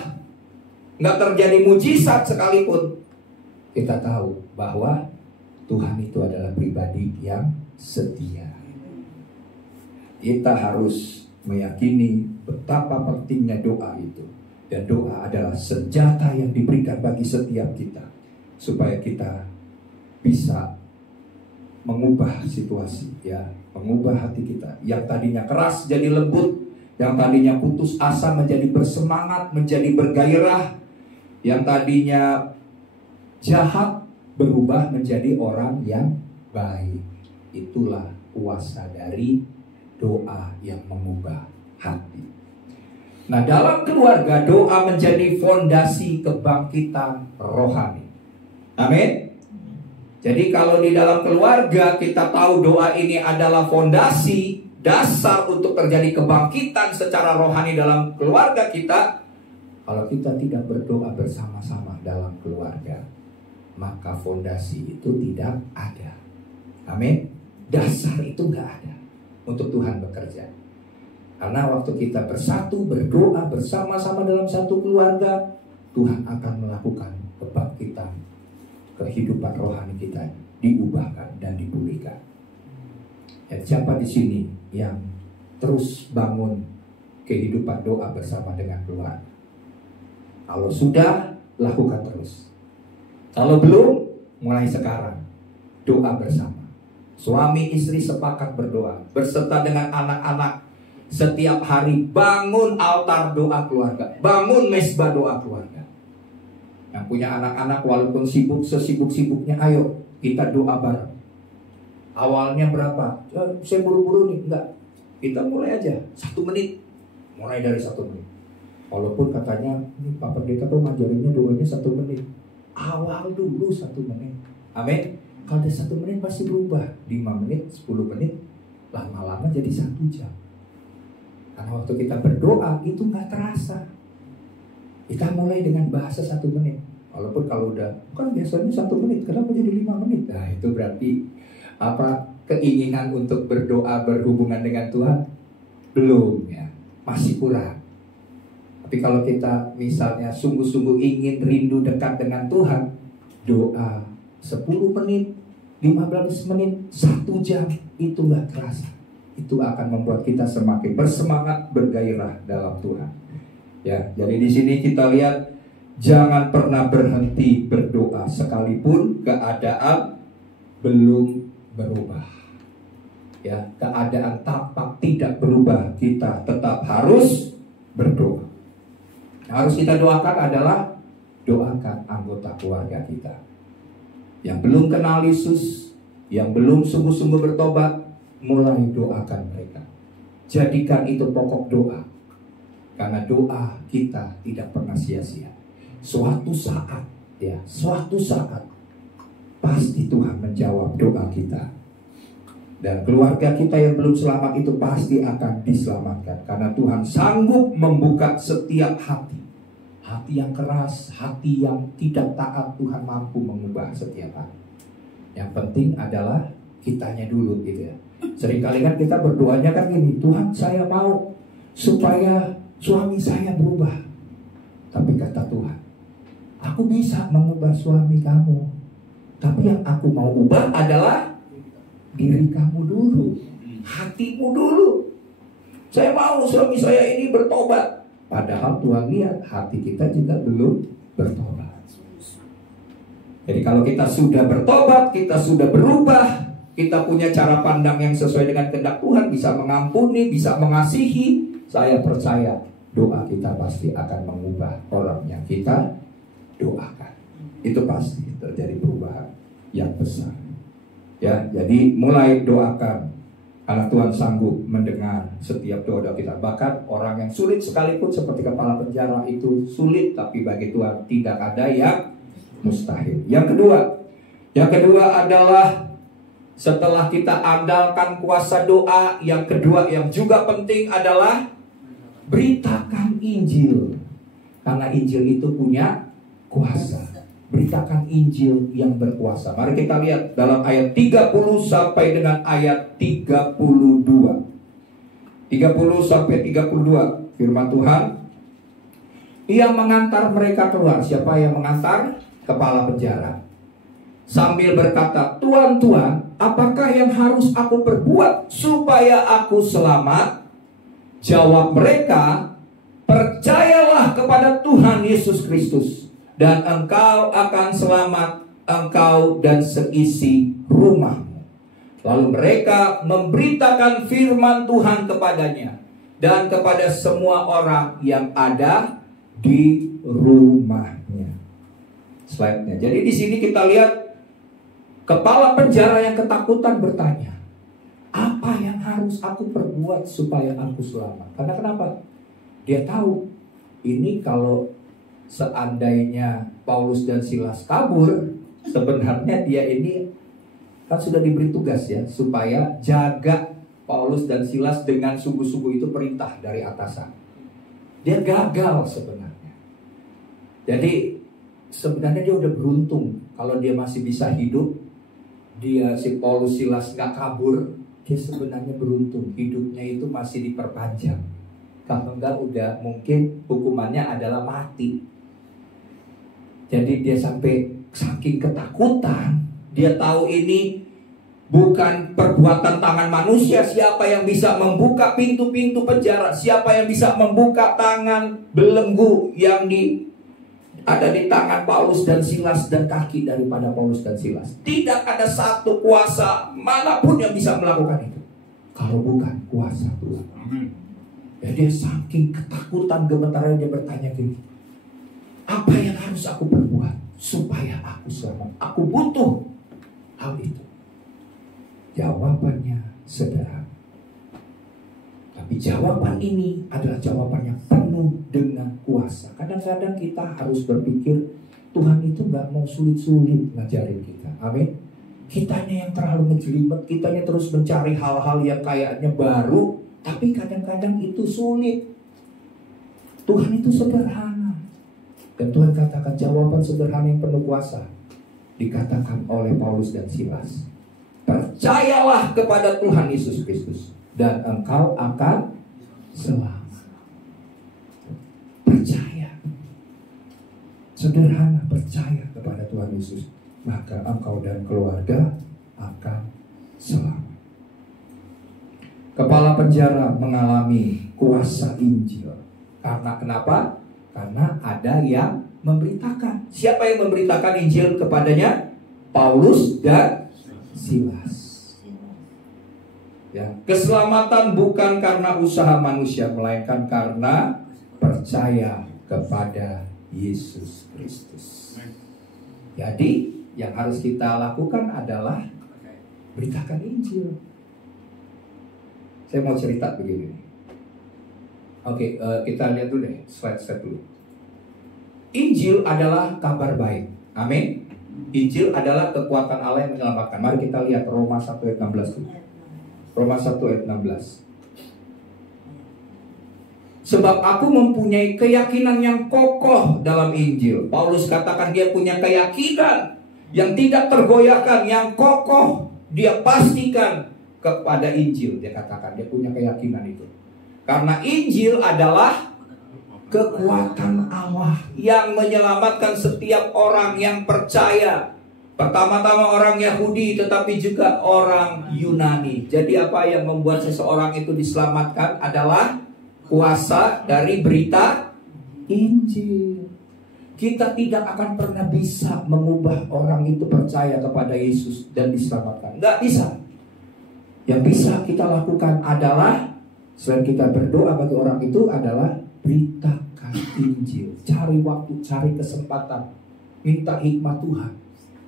nggak terjadi mujizat sekalipun, kita tahu bahwa Tuhan itu adalah pribadi yang setia. Kita harus meyakini betapa pentingnya doa itu. Dan doa adalah senjata yang diberikan bagi setiap kita, supaya kita bisa mengubah situasi, ya, mengubah hati kita yang tadinya keras jadi lembut, yang tadinya putus asa menjadi bersemangat, menjadi bergairah, Yang tadinya jahat berubah menjadi orang yang baik. Itulah kuasa dari doa yang mengubah hati. Nah, dalam keluarga doa menjadi fondasi kebangkitan rohani. Amin. Jadi kalau di dalam keluarga kita tahu doa ini adalah fondasi dasar untuk terjadi kebangkitan secara rohani dalam keluarga kita. Kalau kita tidak berdoa bersama-sama dalam keluarga, maka fondasi itu tidak ada. Amin. Dasar itu nggak ada untuk Tuhan bekerja. Karena waktu kita bersatu berdoa bersama-sama dalam satu keluarga, Tuhan akan melakukan kebangkitan. Kehidupan rohani kita diubahkan dan dipulihkan. Dan siapa di sini yang terus bangun kehidupan doa bersama dengan keluarga? Kalau sudah, lakukan terus. Kalau belum, mulai sekarang doa bersama. Suami istri sepakat berdoa berserta dengan anak-anak. Setiap hari bangun altar doa keluarga, bangun mesbah doa keluarga. Yang punya anak-anak walaupun sibuk sesibuk-sibuknya, ayo kita doa bareng. Awalnya berapa? Saya buru-buru nih. Enggak, kita mulai aja 1 menit. Mulai dari 1 menit. Walaupun katanya ini Pak Pendeta tuh ngajarinnya doanya 1 menit. Awal dulu 1 menit. Amin. Kalau ada 1 menit pasti berubah. 5 menit, 10 menit, lama-lama jadi 1 jam. Karena waktu kita berdoa itu gak terasa. Kita mulai dengan bahasa 1 menit. Walaupun kalau udah, kan biasanya 1 menit, kenapa jadi 5 menit? Nah, itu berarti keinginan untuk berdoa berhubungan dengan Tuhan belum ya, masih kurang. Tapi kalau kita misalnya sungguh-sungguh ingin rindu dekat dengan Tuhan, doa 10 menit, 15 menit, 1 jam, itu gak terasa. Itu akan membuat kita semakin bersemangat, bergairah dalam Tuhan. Ya, jadi di sini kita lihat jangan pernah berhenti berdoa sekalipun keadaan belum berubah. Ya, keadaan tampak tidak berubah, kita tetap harus berdoa. Harus kita doakan adalah doakan anggota keluarga kita yang belum kenal Yesus, yang belum sungguh-sungguh bertobat, mulai doakan mereka. Jadikan itu pokok doa. Karena doa kita tidak pernah sia-sia. Suatu saat pasti Tuhan menjawab doa kita. Dan keluarga kita yang belum selamat itu pasti akan diselamatkan. Karena Tuhan sanggup membuka setiap hati. Hati yang keras, hati yang tidak taat, Tuhan mampu mengubah setiap hati. Yang penting adalah kitanya dulu gitu ya. Seringkali kan kita berdoanya kan gini, Tuhan saya mau supaya suami saya berubah. Tapi kata Tuhan, aku bisa mengubah suami kamu, tapi yang aku mau ubah adalah diri kamu dulu, hatimu dulu. Saya mau suami saya ini bertobat. Padahal Tuhan lihat hati kita juga belum bertobat. Jadi kalau kita sudah bertobat, kita sudah berubah, kita punya cara pandang yang sesuai dengan kehendak Tuhan, bisa mengampuni, bisa mengasihi, saya percaya doa kita pasti akan mengubah orang yang kita doakan. Itu pasti terjadi perubahan yang besar. Ya, jadi mulai doakan. Karena Tuhan sanggup mendengar setiap doa kita. Bahkan orang yang sulit sekalipun seperti kepala penjara itu sulit, tapi bagi Tuhan tidak ada yang mustahil. Yang kedua adalah setelah kita andalkan kuasa doa, yang kedua yang juga penting adalah beritakan Injil. Karena Injil itu punya kuasa. Beritakan Injil yang berkuasa. Mari kita lihat dalam ayat 30 sampai dengan ayat 32. 30 sampai 32 firman Tuhan. Ia mengantar mereka keluar. Siapa yang mengantar? Kepala penjara. Sambil berkata, Tuhan, Tuhan, apakah yang harus aku perbuat supaya aku selamat? Jawab mereka, percayalah kepada Tuhan Yesus Kristus, dan engkau akan selamat, engkau dan seisi rumahmu. Lalu mereka memberitakan firman Tuhan kepadanya dan kepada semua orang yang ada di rumahnya. Slide-nya. Jadi di sini kita lihat kepala penjara yang ketakutan bertanya, apa yang harus aku perbuat supaya aku selamat? Karena kenapa? Dia tahu ini kalau seandainya Paulus dan Silas kabur, sebenarnya dia ini kan sudah diberi tugas ya, supaya jaga Paulus dan Silas dengan sungguh-sungguh, itu perintah dari atasan. Dia gagal sebenarnya. Jadi sebenarnya dia udah beruntung kalau dia masih bisa hidup. Dia si Paulus Silas gak kabur, dia sebenarnya beruntung, hidupnya itu masih diperpanjang. Kalau enggak udah mungkin hukumannya adalah mati. Jadi dia sampai saking ketakutan, dia tahu ini bukan perbuatan tangan manusia. Siapa yang bisa membuka pintu-pintu penjara? Siapa yang bisa membuka tangan belenggu yang ada di tangan Paulus dan Silas dan kaki daripada Paulus dan Silas? Tidak ada satu kuasa manapun yang bisa melakukan itu kalau bukan kuasa Tuhan. Ya, dia saking ketakutan, gemetaran, dia bertanya gini, apa yang harus aku perbuat supaya aku selamat? Aku butuh hal itu. Jawabannya sederhana. Tapi jawaban ini adalah jawaban yang penuh dengan kuasa. Kadang-kadang kita harus berpikir Tuhan itu gak mau sulit-sulit ngajarin kita. Amin. Kitanya yang terlalu menjelimet, kitanya terus mencari hal-hal yang kayaknya baru, tapi kadang-kadang itu sulit. Tuhan itu sederhana. Dan Tuhan katakan jawaban sederhana yang penuh kuasa. Dikatakan oleh Paulus dan Silas, percayalah kepada Tuhan Yesus Kristus dan engkau akan selamat. Percaya. Sederhana, percaya kepada Tuhan Yesus, maka engkau dan keluarga akan selamat. Kepala penjara mengalami kuasa Injil. Karena kenapa? Karena ada yang memberitakan. Siapa yang memberitakan Injil kepadanya? Paulus dan Silas. Ya, keselamatan bukan karena usaha manusia, melainkan karena percaya kepada Yesus Kristus. Jadi yang harus kita lakukan adalah beritakan Injil. Saya mau cerita begini. Oke, kita lihat dulu deh, slide dulu. Injil adalah kabar baik. Amin. Injil adalah kekuatan Allah yang menyelamatkan. Mari kita lihat Roma 1 ayat 16 dulu. Roma 1 ayat 16. Sebab aku mempunyai keyakinan yang kokoh dalam Injil. Paulus katakan dia punya keyakinan yang tidak tergoyahkan, yang kokoh. Dia pastikan kepada Injil. Dia katakan dia punya keyakinan itu. Karena Injil adalah kekuatan Allah yang menyelamatkan setiap orang yang percaya. Pertama-tama orang Yahudi, tetapi juga orang Yunani. Jadi apa yang membuat seseorang itu diselamatkan adalah kuasa dari berita Injil. Kita tidak akan pernah bisa mengubah orang itu percaya kepada Yesus dan diselamatkan. Nggak bisa. Yang bisa kita lakukan adalah, selain kita berdoa bagi orang itu, adalah beritakan Injil. Cari waktu, cari kesempatan, minta hikmat Tuhan.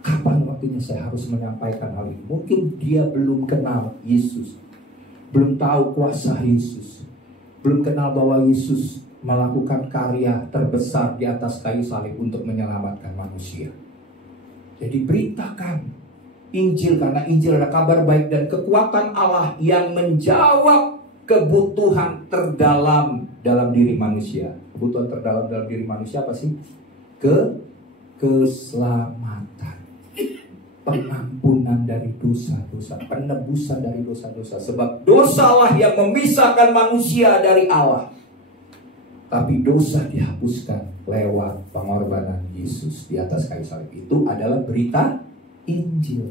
Kapan waktunya saya harus menyampaikan hal ini? Mungkin dia belum kenal Yesus, belum tahu kuasa Yesus, belum kenal bahwa Yesus melakukan karya terbesar di atas kayu salib untuk menyelamatkan manusia. Jadi beritakan Injil, karena Injil adalah kabar baik dan kekuatan Allah yang menjawab kebutuhan terdalam dalam diri manusia. Kebutuhan terdalam dalam diri manusia apa sih? Keselamatan, pengampunan dari dosa-dosa, penebusan dari dosa-dosa. Sebab dosalah yang memisahkan manusia dari Allah. Tapi dosa dihapuskan lewat pengorbanan Yesus di atas kayu salib. Itu adalah berita Injil.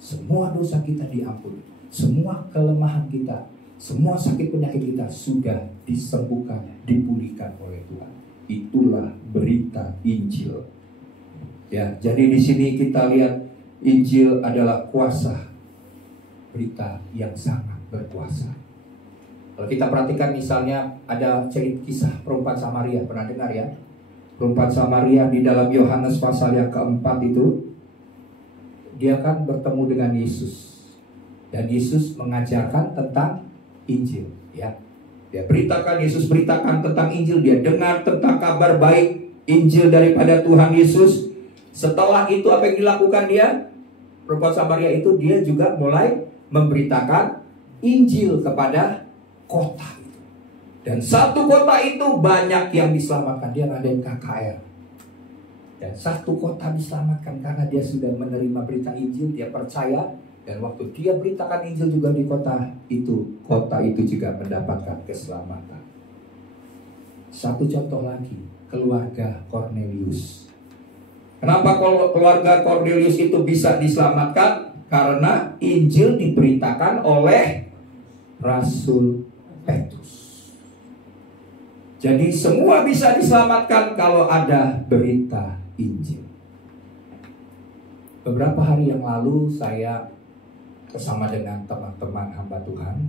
Semua dosa kita diampuni, semua kelemahan kita, semua sakit penyakit kita sudah disembuhkan, dipulihkan oleh Tuhan. Itulah berita Injil. Ya, jadi di sini kita lihat Injil adalah kuasa, berita yang sangat berkuasa. Kalau kita perhatikan misalnya ada cerita kisah perempuan Samaria, pernah dengar ya? Perempuan Samaria di dalam Yohanes pasal yang keempat itu, dia kan bertemu dengan Yesus. Dan Yesus mengajarkan tentang Injil, ya. Dia beritakan, Yesus beritakan tentang Injil, dia dengar tentang kabar baik Injil daripada Tuhan Yesus. Setelah itu apa yang dilakukan dia? Perempuan Samaria itu dia juga mulai memberitakan Injil kepada kota. Dan satu kota itu banyak yang diselamatkan. Dia ngadain KKR. Dan satu kota diselamatkan karena dia sudah menerima berita Injil, dia percaya. Dan waktu dia beritakan Injil juga di kota itu juga mendapatkan keselamatan. Satu contoh lagi, keluarga Cornelius. Kenapa keluarga Cornelius itu bisa diselamatkan? Karena Injil diberitakan oleh Rasul Petrus. Jadi semua bisa diselamatkan kalau ada berita Injil. Beberapa hari yang lalu saya bersama dengan teman-teman hamba Tuhan,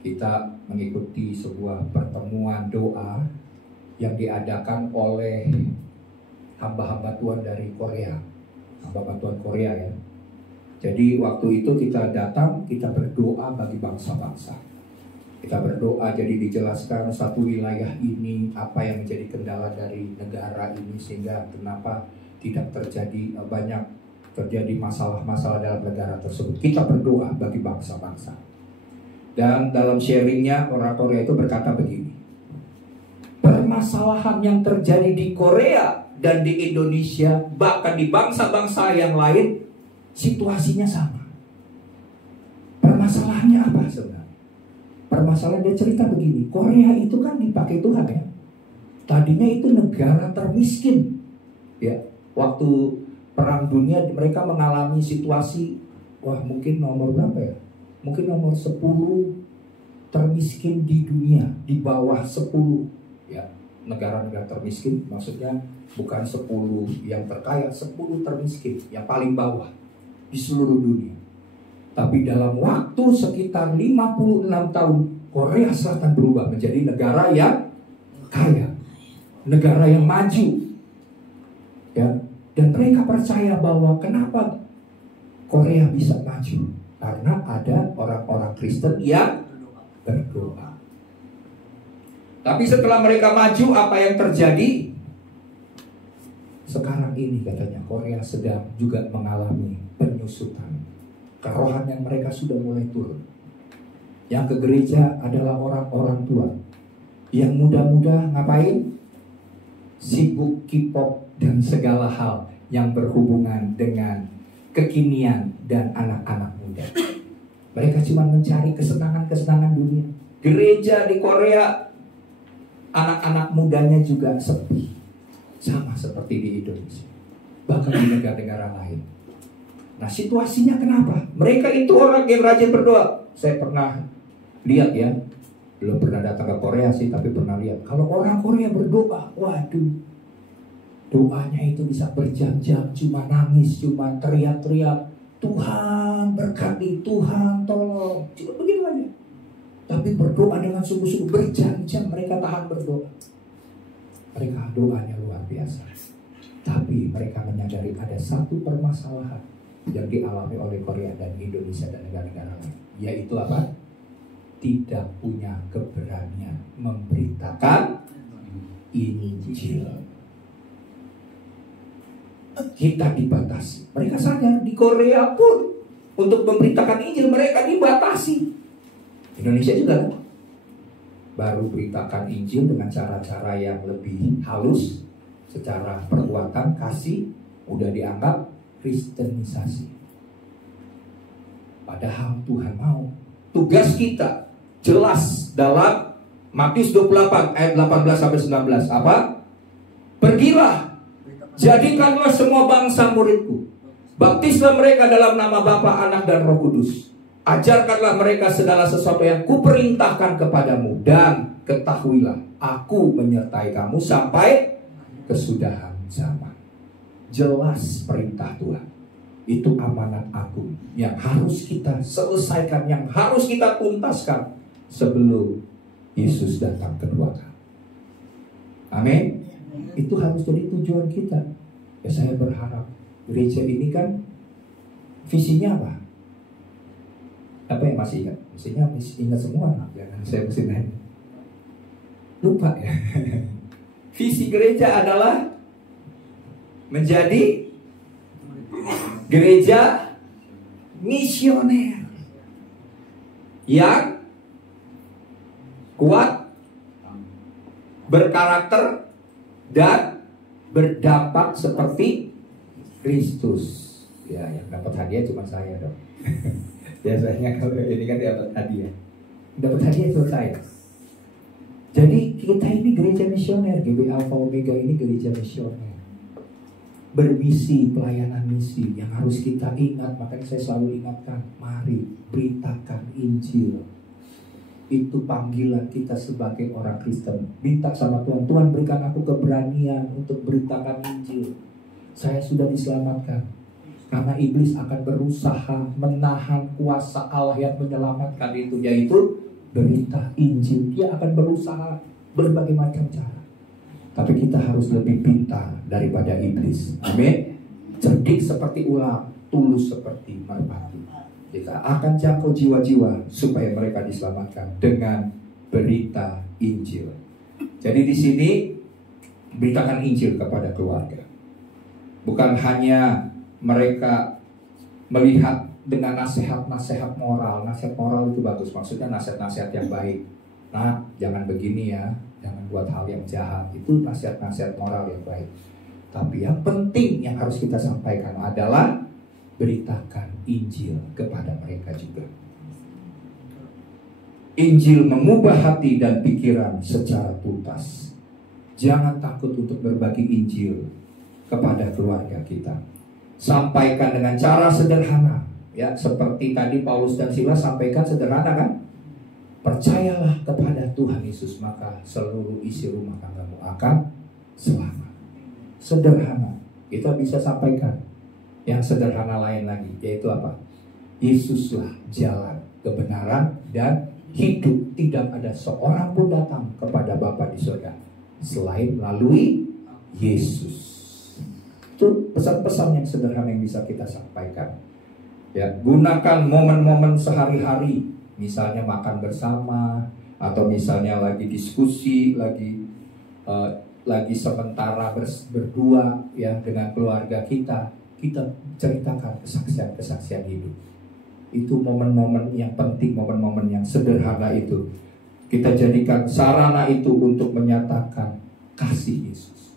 kita mengikuti sebuah pertemuan doa yang diadakan oleh hamba-hamba Tuhan dari Korea. Hamba-hamba Tuhan Korea, ya. Jadi waktu itu kita datang, kita berdoa bagi bangsa-bangsa. Kita berdoa, jadi dijelaskan satu wilayah ini apa yang menjadi kendala dari negara ini sehingga kenapa tidak terjadi masalah-masalah dalam negara tersebut. Kita berdoa bagi bangsa-bangsa. Dan dalam sharingnya orang Korea itu berkata begini, permasalahan yang terjadi di Korea dan di Indonesia, bahkan di bangsa-bangsa yang lain, situasinya sama. Permasalahannya apa sebenarnya? Permasalahan, dia cerita begini, Korea itu kan dipakai Tuhan, ya. Tadinya itu negara termiskin, ya. Waktu perang dunia mereka mengalami situasi, mungkin nomor berapa ya? Mungkin nomor 10 termiskin di dunia, di bawah 10, ya. Negara-negara termiskin maksudnya bukan 10 yang terkaya, 10 termiskin yang paling bawah di seluruh dunia. Tapi dalam waktu sekitar 56 tahun, Korea Selatan berubah menjadi negara yang kaya, negara yang maju, ya. Dan mereka percaya bahwa kenapa Korea bisa maju? Karena ada orang-orang Kristen yang berdoa. Tapi setelah mereka maju, apa yang terjadi? Sekarang ini katanya Korea sedang juga mengalami penyusutan. Kerohanian mereka sudah mulai turun. Yang ke gereja adalah orang-orang tua. Yang muda-muda ngapain? Sibuk K-pop dan segala hal yang berhubungan dengan kekinian dan anak-anak muda. Mereka cuma mencari kesenangan-kesenangan dunia. Gereja di Korea, anak-anak mudanya juga sepi. Sama seperti di Indonesia, bahkan di negara-negara lain. Nah, situasinya kenapa? Mereka itu orang yang rajin berdoa. Saya pernah lihat, ya, belum pernah datang ke Korea sih, tapi pernah lihat. Kalau orang Korea berdoa, waduh, doanya itu bisa berjam-jam, cuma nangis, cuma teriak-teriak, Tuhan berkati, Tuhan tolong, cuma begitu aja. Tapi berdoa dengan sungguh-sungguh, berjam-jam mereka tahan berdoa. Mereka doanya luar biasa. Tapi mereka menyadari ada satu permasalahan yang dialami oleh Korea dan Indonesia dan negara-negara lain, yaitu apa? Tidak punya keberanian memberitakan Injil. Kita dibatasi. Mereka sadar di Korea pun untuk memberitakan Injil mereka dibatasi. Indonesia juga kan? Baru beritakan Injil dengan cara-cara yang lebih halus, secara perbuatan kasih, udah dianggap kristenisasi. Padahal Tuhan mau. Tugas kita jelas dalam Matius 28 ayat 18-19. Apa? Pergilah, jadikanlah semua bangsa muridku. Baptislah mereka dalam nama Bapa, Anak, dan Roh Kudus. Ajarkanlah mereka segala sesuatu yang kuperintahkan kepadamu. Dan ketahuilah, aku menyertai kamu sampai kesudahan zaman. Jelas perintah Tuhan. Itu amanat agung yang harus kita selesaikan, yang harus kita tuntaskan sebelum Yesus datang kedua kali. Amin. Itu harus jadi tujuan kita. Ya saya berharap gereja ini kan visinya apa? Apa yang masih ingat? Mestinya ingat semua. Jangan saya mesti nanya. Lupa ya. Visi gereja adalah menjadi gereja misioner yang kuat, berkarakter, dan berdampak seperti Kristus. Ya, yang dapat hadiah cuma saya dong. Biasanya kalau ini kan dapat hadiah. Dapat hadiah cuma saya. Jadi kita ini gereja misioner, GB Alpha Omega ini gereja misioner. Bermisi, pelayanan misi yang harus kita ingat. Makanya saya selalu ingatkan, mari beritakan Injil. Itu panggilan kita sebagai orang Kristen. Minta sama Tuhan, Tuhan berikan aku keberanian untuk beritakan Injil. Saya sudah diselamatkan. Karena iblis akan berusaha menahan kuasa Allah yang menyelamatkan itu, yaitu berita Injil. Dia akan berusaha berbagai macam cara. Tapi kita harus lebih pintar daripada iblis. Amin. Cerdik seperti ular, tulus seperti merpati. Kita akan jangkau jiwa-jiwa supaya mereka diselamatkan dengan berita Injil. Jadi di sini beritakan Injil kepada keluarga. Bukan hanya mereka melihat dengan nasihat-nasihat moral. Nasihat moral itu bagus, maksudnya nasihat-nasihat yang baik. Nah, jangan begini ya, jangan buat hal yang jahat. Itu nasihat-nasihat moral yang baik. Tapi yang penting yang harus kita sampaikan adalah beritakan Injil kepada mereka juga. Injil mengubah hati dan pikiran secara tuntas. Jangan takut untuk berbagi Injil kepada keluarga kita. Sampaikan dengan cara sederhana, ya, seperti tadi Paulus dan Silas sampaikan sederhana kan? Percayalah kepada Tuhan Yesus, maka seluruh isi rumah tanggamu akan selamat. Sederhana, kita bisa sampaikan. Yang sederhana lain lagi, yaitu apa? Yesuslah jalan, kebenaran, dan hidup. Tidak ada seorang pun datang kepada Bapa di surga selain melalui Yesus. Itu pesan-pesan yang sederhana yang bisa kita sampaikan. Ya, gunakan momen-momen sehari-hari, misalnya makan bersama, atau misalnya lagi diskusi, lagi sementara berdua ya dengan keluarga kita ceritakan kesaksian hidup. Itu momen-momen yang penting, momen-momen yang sederhana itu. Kita jadikan sarana itu untuk menyatakan kasih Yesus.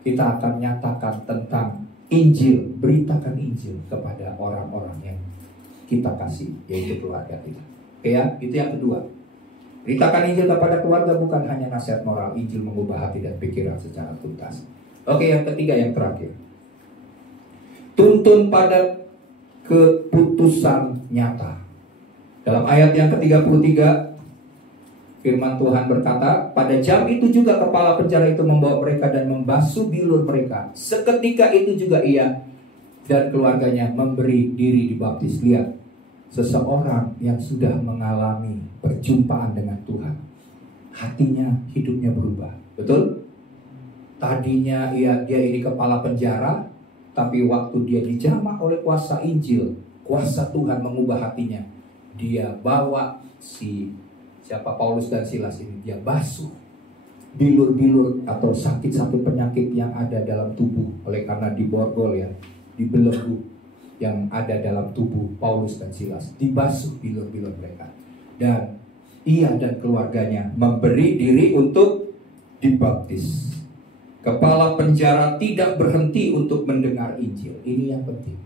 Kita akan nyatakan tentang Injil, beritakan Injil kepada orang-orang yang kita kasih, yaitu keluarga kita. Oke ya, itu yang kedua. Beritakan Injil kepada keluarga bukan hanya nasihat moral. Injil mengubah hati dan pikiran secara tuntas. Oke, yang ketiga, yang terakhir. Tuntun pada keputusan nyata. Dalam ayat yang ke-33, firman Tuhan berkata, pada jam itu juga kepala penjara itu membawa mereka dan membasuh bilur mereka. Seketika itu juga ia dan keluarganya memberi diri dibaptis. Lihat, seseorang yang sudah mengalami perjumpaan dengan Tuhan, hatinya, hidupnya berubah. Betul? Tadinya dia ini kepala penjara, tapi waktu dia dijamah oleh kuasa Injil, kuasa Tuhan mengubah hatinya. Dia bawa siapa Paulus dan Silas ini, dia basuh bilur-bilur atau sakit-sakit penyakit yang ada dalam tubuh oleh karena diborgol ya, dibelenggu yang ada dalam tubuh Paulus dan Silas, dibasuh bilur-bilur mereka. Dan ia dan keluarganya memberi diri untuk dibaptis. Kepala penjara tidak berhenti untuk mendengar Injil. Ini yang penting.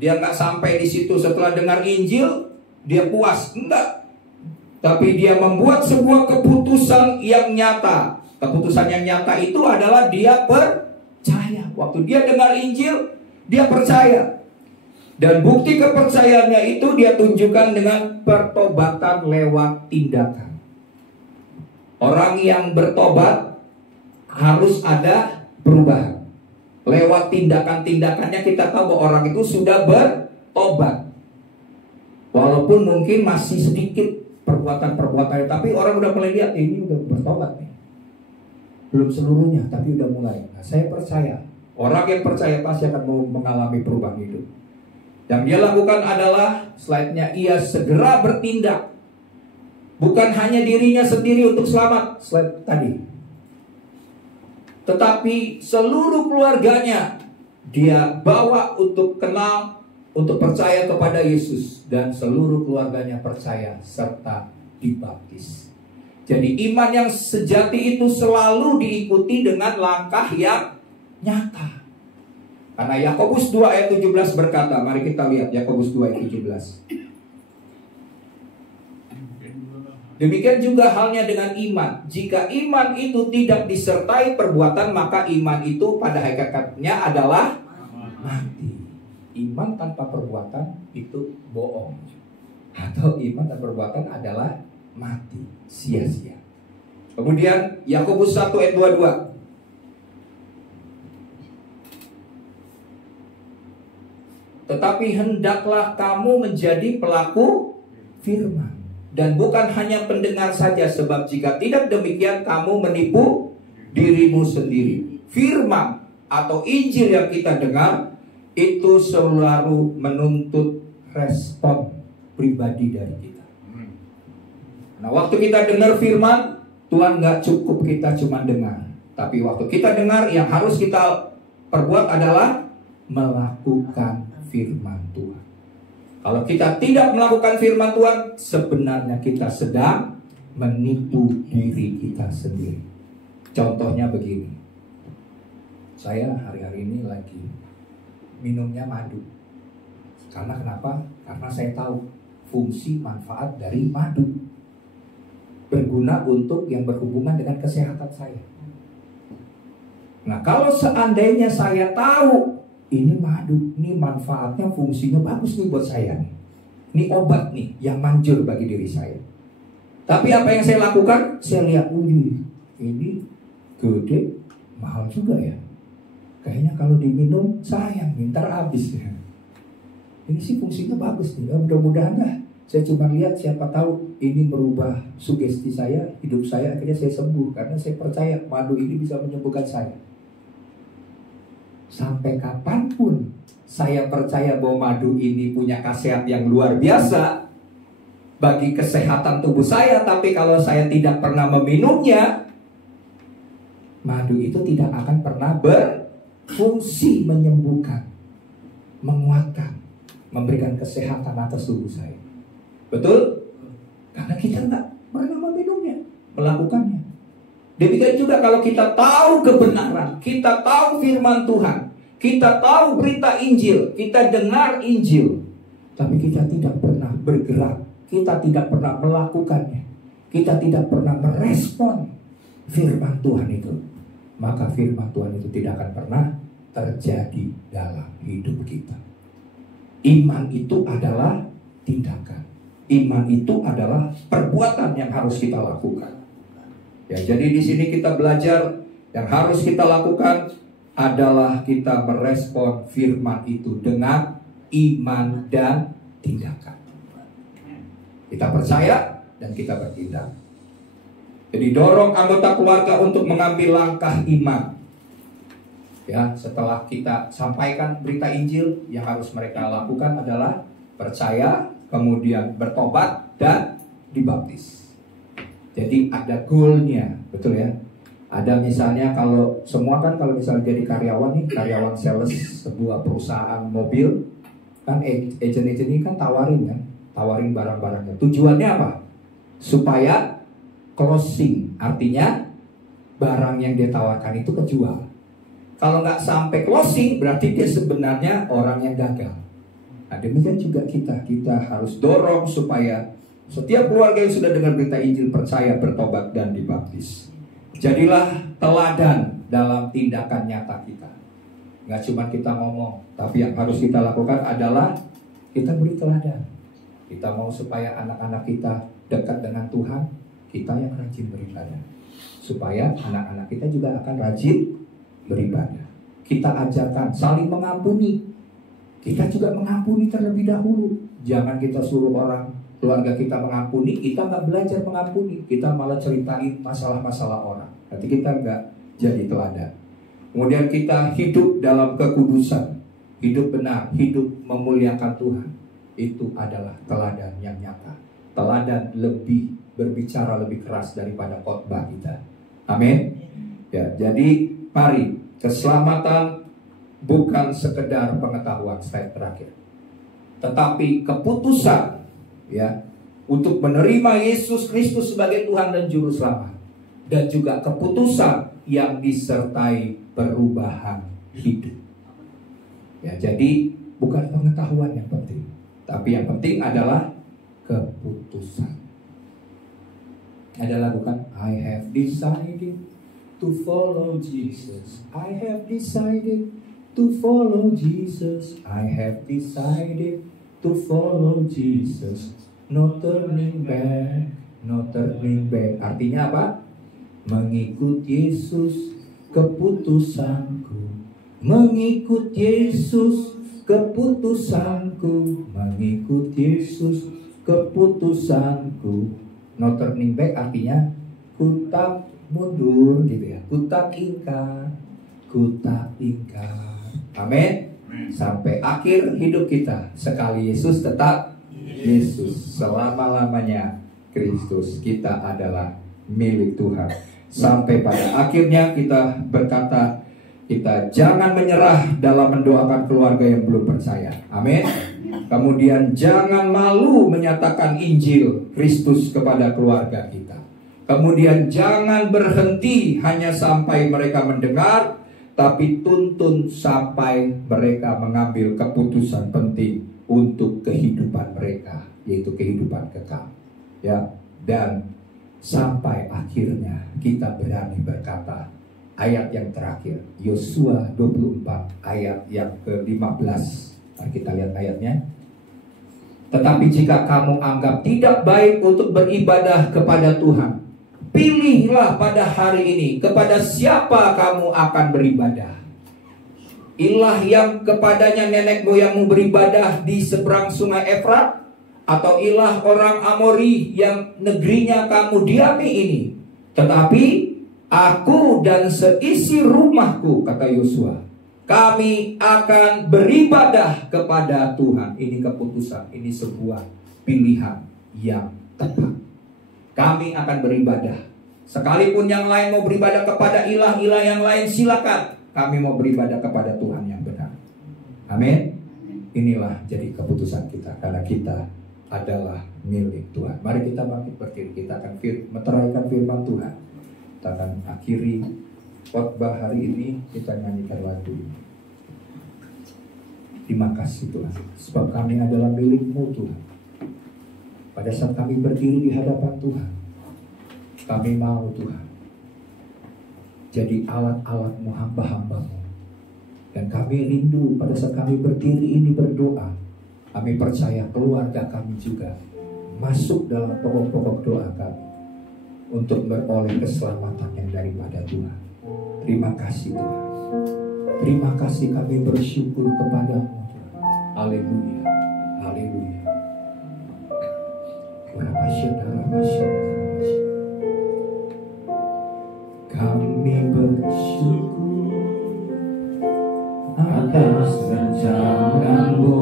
Dia nggak sampai di situ setelah dengar Injil dia puas, enggak. Tapi dia membuat sebuah keputusan yang nyata. Keputusan yang nyata itu adalah dia percaya. Waktu dia dengar Injil, dia percaya. Dan bukti kepercayaannya itu dia tunjukkan dengan pertobatan lewat tindakan. Orang yang bertobat harus ada perubahan. Lewat tindakan-tindakannya kita tahu bahwa orang itu sudah bertobat. Walaupun mungkin masih sedikit perbuatan-perbuatan, tapi orang udah mulai lihat ini udah bertobat nih. belum seluruhnya, tapi udah mulai. Nah, saya percaya orang yang percaya pasti akan mengalami perubahan hidup. Yang dia lakukan adalah slide-nya, ia segera bertindak. Bukan hanya dirinya sendiri untuk selamat, slide tadi, tetapi seluruh keluarganya dia bawa untuk kenal, untuk percaya kepada Yesus. Dan seluruh keluarganya percaya serta dibaptis. Jadi iman yang sejati itu selalu diikuti dengan langkah yang nyata. Karena Yakobus 2 ayat 17 berkata, mari kita lihat Yakobus 2 ayat 17. Demikian juga halnya dengan iman. Jika iman itu tidak disertai perbuatan, maka iman itu pada hakikatnya adalah mati. Iman tanpa perbuatan itu bohong. Atau iman tanpa perbuatan adalah mati, sia-sia. Kemudian Yakobus 1 ayat 22. Tetapi hendaklah kamu menjadi pelaku firman, dan bukan hanya pendengar saja, sebab jika tidak demikian kamu menipu dirimu sendiri. Firman atau Injil yang kita dengar itu selalu menuntut respon pribadi dari kita. Nah, waktu kita dengar firman Tuhan, gak cukup kita cuma dengar, tapi waktu kita dengar, yang harus kita perbuat adalah melakukan firman Tuhan. Kalau kita tidak melakukan firman Tuhan, sebenarnya kita sedang menipu diri kita sendiri. Contohnya begini, saya hari-hari ini lagi minumnya madu. Karena kenapa? Karena saya tahu fungsi manfaat dari madu, berguna untuk yang berhubungan dengan kesehatan saya. Nah, kalau seandainya saya tahu ini madu, ini manfaatnya, fungsinya bagus nih buat saya nih. Ini obat nih yang manjur bagi diri saya. Tapi apa yang saya lakukan? Saya lihat, ini gede, mahal juga ya. Kayaknya kalau diminum sayang, ntar habis ya. Ini sih fungsinya bagus nih. Mudah-mudahan lah. Saya cuma lihat, siapa tahu ini merubah sugesti saya, hidup saya, akhirnya saya sembuh. Karena saya percaya madu ini bisa menyembuhkan saya. Sampai kapanpun saya percaya bahwa madu ini punya khasiat yang luar biasa bagi kesehatan tubuh saya, tapi kalau saya tidak pernah meminumnya, madu itu tidak akan pernah berfungsi menyembuhkan, menguatkan, memberikan kesehatan atas tubuh saya. Betul? Karena kita nggak pernah meminumnya, melakukannya. Demikian juga kalau kita tahu kebenaran, kita tahu firman Tuhan, kita tahu berita Injil, kita dengar Injil, tapi kita tidak pernah bergerak, kita tidak pernah melakukannya, kita tidak pernah merespon firman Tuhan itu, maka firman Tuhan itu tidak akan pernah terjadi dalam hidup kita. Iman itu adalah tindakan. Iman itu adalah perbuatan yang harus kita lakukan. Ya, jadi di sini kita belajar yang harus kita lakukan adalah kita merespon firman itu dengan iman dan tindakan. Kita percaya dan kita bertindak. Jadi dorong anggota keluarga untuk mengambil langkah iman. Ya, setelah kita sampaikan berita Injil, yang harus mereka lakukan adalah percaya, kemudian bertobat dan dibaptis. Jadi ada goalnya, betul ya. Ada misalnya kalau semua kan, kalau misalnya jadi karyawan nih, karyawan sales sebuah perusahaan mobil, kan agent-agent ini kan tawarin barang-barangnya. Tujuannya apa? Supaya closing, artinya barang yang dia tawarkan itu kejual. Kalau nggak sampai closing, berarti dia sebenarnya orang yang gagal. Nah, demikian juga kita harus dorong supaya setiap keluarga yang sudah dengar berita Injil percaya, bertobat dan dibaptis. Jadilah teladan dalam tindakan nyata kita. Nggak cuma kita ngomong, tapi yang harus kita lakukan adalah kita beri teladan. Kita mau supaya anak-anak kita dekat dengan Tuhan, kita yang rajin beribadah. Supaya anak-anak kita juga akan rajin beribadah. Kita ajarkan saling mengampuni. Kita juga mengampuni terlebih dahulu. Jangan kita suruh orang keluarga kita mengampuni, kita nggak belajar mengampuni, kita malah ceritain masalah-masalah orang. Nanti kita jadi teladan. Kemudian kita hidup dalam kekudusan, hidup benar, hidup memuliakan Tuhan. Itu adalah teladan yang nyata. Teladan lebih berbicara lebih keras daripada khotbah kita. Amin. Ya, jadi mari, keselamatan bukan sekedar pengetahuan, slide terakhir, tetapi keputusan ya untuk menerima Yesus Kristus sebagai Tuhan dan Juru Selamat, dan juga keputusan yang disertai perubahan hidup. Ya, jadi bukan pengetahuan yang penting, tapi yang penting adalah keputusan. Ada lagu kan, I have decided to follow Jesus. I have decided to follow Jesus. I have decided to follow Jesus. No turning back, no turning back. Artinya apa? Mengikut Yesus keputusanku. Mengikut Yesus keputusanku. Mengikut Yesus keputusanku. No turning back artinya ku tak mundur gitu ya. Ku tak ingkar. Ku tak ingkar. Amin. Sampai akhir hidup kita. Sekali Yesus tetap Yesus. Selama-lamanya Kristus. Kita adalah milik Tuhan. Sampai pada akhirnya kita berkata, kita jangan menyerah dalam mendoakan keluarga yang belum percaya. Amin. Kemudian jangan malu menyatakan Injil Kristus kepada keluarga kita. Kemudian jangan berhenti hanya sampai mereka mendengar, tapi tuntun sampai mereka mengambil keputusan penting untuk kehidupan mereka, yaitu kehidupan kekal. Ya, dan sampai akhirnya kita berani berkata, ayat yang terakhir, Yosua 24 ayat yang ke-15. Mari kita lihat ayatnya. Tetapi jika kamu anggap tidak baik untuk beribadah kepada Tuhan, pilihlah pada hari ini kepada siapa kamu akan beribadah. Ilah yang kepadanya nenek moyangmu beribadah di seberang sungai Efrat, atau ilah orang Amori yang negerinya kamu diami ini. Tetapi aku dan seisi rumahku, kata Yosua, kami akan beribadah kepada Tuhan. Ini keputusan, ini sebuah pilihan yang tepat. Kami akan beribadah. Sekalipun yang lain mau beribadah kepada ilah-ilah yang lain, silakan. Kami mau beribadah kepada Tuhan yang benar. Amin. Inilah jadi keputusan kita, karena kita adalah milik Tuhan. Mari kita bangkit berdiri. Kita akan meteraikan firman Tuhan. Kita akan akhiri khotbah hari ini. Kita nyanyikan lagu. Terima kasih Tuhan, sebab kami adalah milik-Mu Tuhan. Pada saat kami berdiri di hadapan Tuhan, kami mau Tuhan jadi alat-alat-Mu, hamba-hamba-Mu. Dan kami rindu pada saat kami berdiri ini berdoa, kami percaya keluarga kami juga masuk dalam pokok-pokok doa kami untuk beroleh keselamatan yang daripada Tuhan. Terima kasih Tuhan. Terima kasih, kami bersyukur kepada-Mu Tuhan. Haleluya. Haleluya. Kami bersyukur atas rancangan-Mu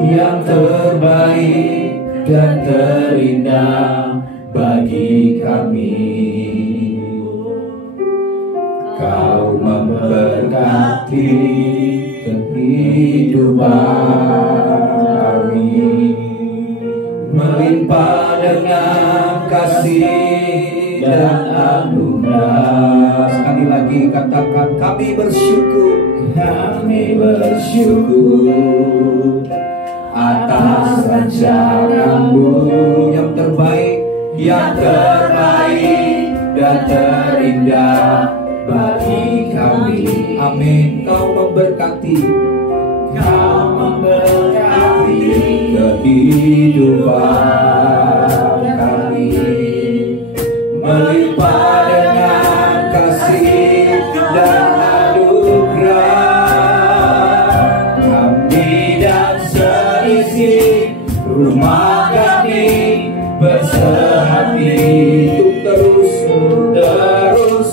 yang terbaik dan terindah bagi kami. Kau memberkati kehidupan kami, melimpah dengan kasih dan anugerah. Sekali lagi katakan, kami bersyukur. Kami bersyukur atas rancangan-Mu yang terbaik, yang terbaik dan terindah bagi kami. Amin. Kau memberkati, Kau memberkati kehidupan kami, melimpah dengan kasih dan anugerah. Kami dan seisi rumah kami bersehati untuk terus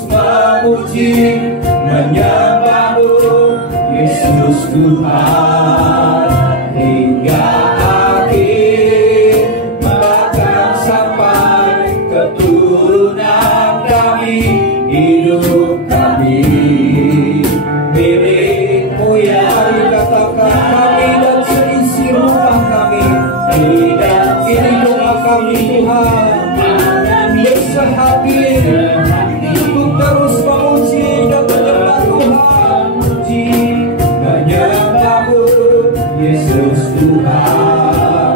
sehati untuk terus memuji dan menyembah Tuhan, menyembah-Mu Yesus Tuhan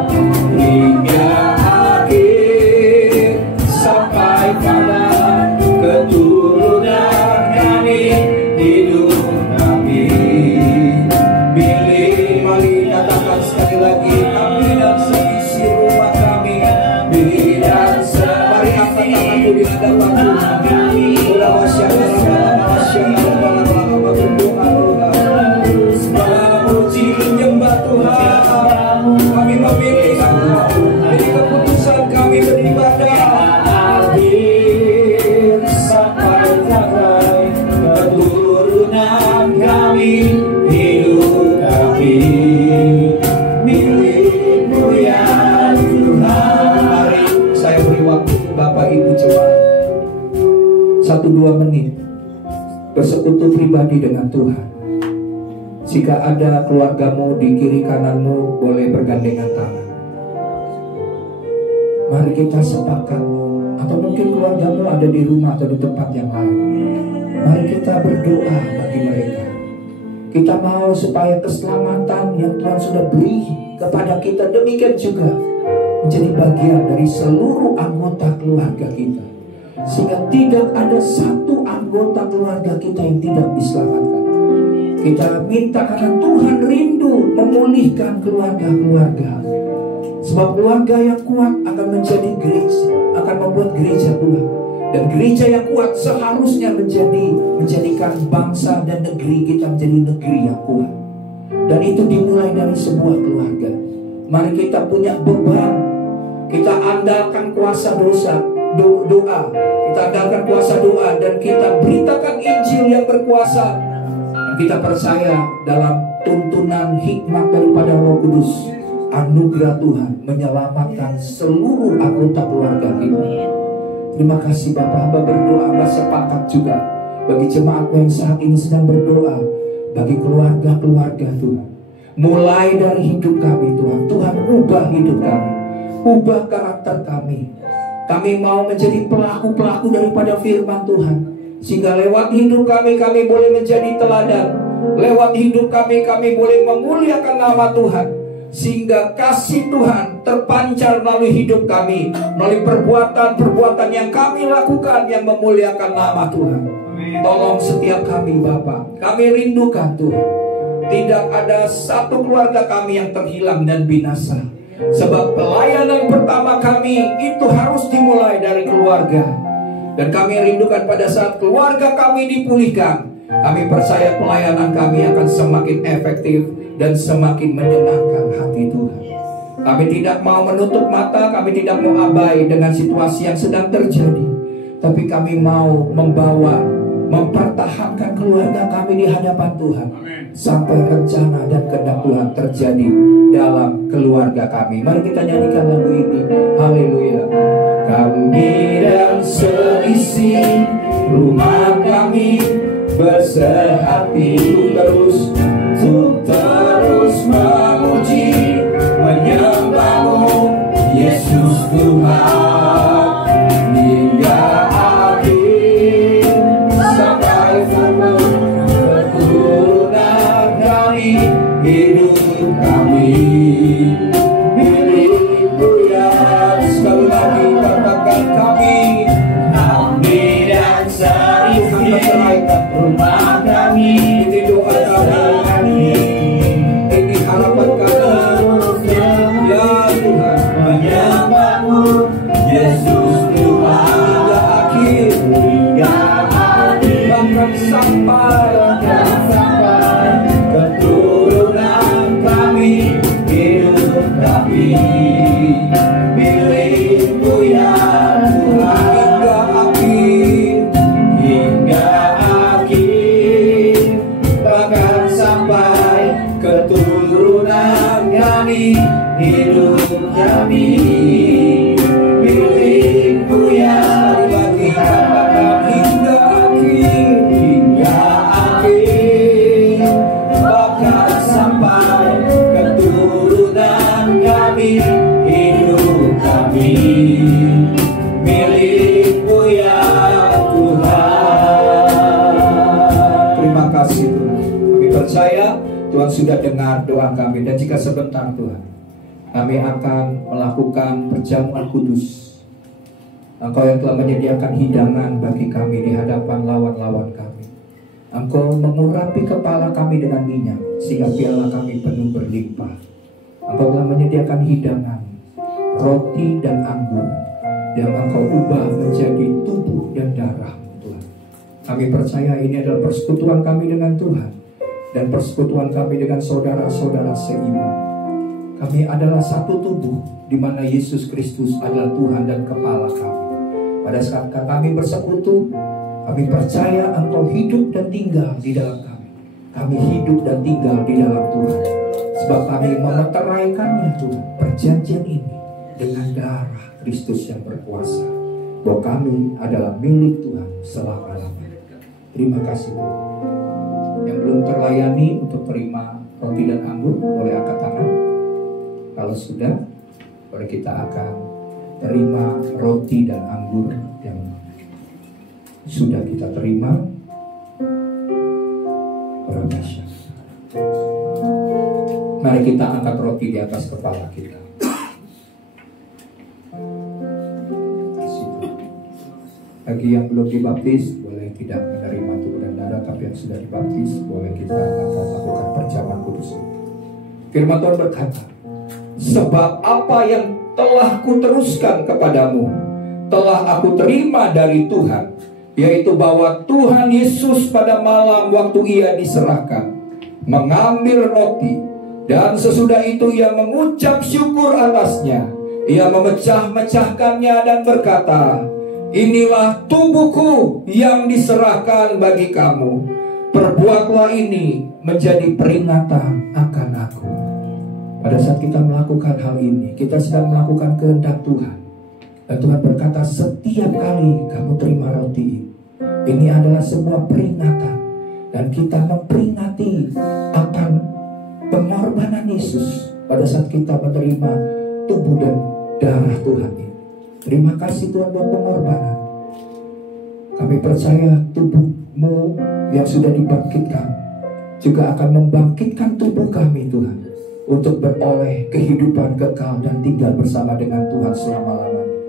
hingga akhir sampai pada keturunan kami, hidup kami milik. Mari katakan sekali lagi, kami dan seisi rumah kami, dan mari angkat tanganku di hadapan Tuhan. Memuji menyembah Tuhan, kami memilih Engkau, jadi keputusan kami beribadah akhir sampai keturunan kami, hidup kami milik-Mu ya Tuhan. Mari saya beri waktu Bapak Ibu, coba 1-2 menit bersekutu pribadi dengan Tuhan. Jika ada keluargamu di kiri kananmu, boleh bergandengan tangan. Mari kita sepakat, atau mungkin keluargamu ada di rumah atau di tempat yang lain. Mari kita berdoa bagi mereka. Kita mau supaya keselamatan yang Tuhan sudah beri kepada kita, demikian juga menjadi bagian dari seluruh anggota keluarga kita, sehingga tidak ada satu anggota keluarga kita yang tidak diselamatkan. Kita minta karena Tuhan rindu memulihkan keluarga-keluarga. Sebab keluarga yang kuat akan menjadi gereja, akan membuat gereja kuat. Dan gereja yang kuat seharusnya menjadikan bangsa dan negeri kita menjadi negeri yang kuat. Dan itu dimulai dari sebuah keluarga. Mari kita punya beban. Kita andalkan kuasa doa. Kita andalkan kuasa doa, dan kita beritakan Injil yang berkuasa. Kita percaya dalam tuntunan hikmat daripada Roh Kudus, anugerah Tuhan menyelamatkan seluruh anggota keluarga kita. Terima kasih Bapak. Hamba berdoa, hamba sepakat juga bagi jemaatmu yang saat ini sedang berdoa, bagi keluarga-keluarga Tuhan. Mulai dari hidup kami Tuhan, Tuhan ubah hidup kami, ubah karakter kami. Kami mau menjadi pelaku-pelaku daripada firman Tuhan, sehingga lewat hidup kami boleh menjadi teladan. Lewat hidup kami boleh memuliakan nama Tuhan, sehingga kasih Tuhan terpancar melalui hidup kami, melalui perbuatan-perbuatan yang kami lakukan yang memuliakan nama Tuhan. Tolong setiap kami Bapa, kami rindukan Tuhan, tidak ada satu keluarga kami yang terhilang dan binasa. Sebab pelayanan pertama kami itu harus dimulai dari keluarga. Dan kami rindukan pada saat keluarga kami dipulihkan, kami percaya pelayanan kami akan semakin efektif dan semakin menyenangkan hati Tuhan. Kami tidak mau menutup mata, kami tidak mau abai dengan situasi yang sedang terjadi, tapi kami mau mempertahankan keluarga kami di hadapan Tuhan sampai rencana dan kehendak Tuhan terjadi dalam keluarga kami. Mari kita nyanyikan lagu ini. Haleluya. Kami dan seisi rumah kami bersehati untuk terus memuji menyembah-Mu Yesus Tuhan hingga akhir sampai keturunan kami, hidup kami milik-Mu ya. Sekali lagi katakan kami dan seisi rumah kami, itu doa kami Tuhan sudah dengar doa kami. Dan jika sebentar Tuhan, kami akan melakukan perjamuan kudus, Engkau yang telah menyediakan hidangan bagi kami di hadapan lawan-lawan kami. Engkau mengurapi kepala kami dengan minyak, sehingga piala kami penuh berlimpah. Engkau telah menyediakan hidangan, roti dan anggur, yang Engkau ubah menjadi tubuh dan darah Tuhan. Kami percaya ini adalah persekutuan kami dengan Tuhan, dan persekutuan kami dengan saudara-saudara seiman. Kami adalah satu tubuh, di mana Yesus Kristus adalah Tuhan dan kepala kami. Pada saat kami bersekutu, kami percaya Engkau hidup dan tinggal di dalam kami. Kami hidup dan tinggal di dalam Tuhan. Sebab kami memeteraikannya Tuhan, perjanjian ini dengan darah Kristus yang berkuasa, bahwa kami adalah milik Tuhan selama-lamanya. Terima kasih Tuhan. Yang belum terlayani untuk terima roti dan anggur, boleh angkat tangan. Kalau sudah, mari kita akan terima roti dan anggur yang sudah kita terima. Mari kita angkat roti di atas kepala kita. Bagi yang belum dibaptis, boleh tidak menerima tubuh dan darah, tapi yang sudah dibaptis, boleh kita akan melakukan perjamuan kudus. Firman Tuhan berkata, sebab apa yang telah kuteruskan kepadamu, telah aku terima dari Tuhan, yaitu bahwa Tuhan Yesus pada malam waktu ia diserahkan, mengambil roti, dan sesudah itu ia mengucap syukur atasnya. Ia memecah-mecahkannya dan berkata, inilah tubuhku yang diserahkan bagi kamu. Perbuatlah ini menjadi peringatan akan aku. Pada saat kita melakukan hal ini, kita sedang melakukan kehendak Tuhan. Dan Tuhan berkata, setiap kali kamu terima roti ini adalah sebuah peringatan. Dan kita memperingati akan pengorbanan Yesus pada saat kita menerima tubuh dan darah Tuhan ini. Terima kasih Tuhan buat pengorbanan. Kami percaya tubuh-Mu yang sudah dibangkitkan juga akan membangkitkan tubuh kami Tuhan, untuk beroleh kehidupan kekal dan tinggal bersama dengan Tuhan selama-lamanya.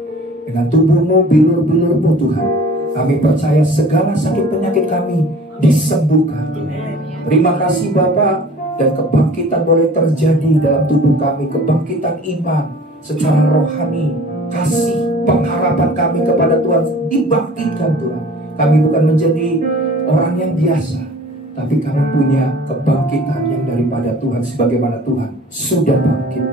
Dengan tubuh-Mu, bilur-bilur-Mu Tuhan, kami percaya segala sakit penyakit kami disembuhkan Tuhan. Terima kasih Bapa, dan kebangkitan boleh terjadi dalam tubuh kami. Kebangkitan iman secara rohani, kasih pengharapan kami kepada Tuhan dibangkitkan Tuhan. Kami bukan menjadi orang yang biasa, tapi kami punya kebangkitan yang daripada Tuhan, sebagaimana Tuhan sudah bangkit.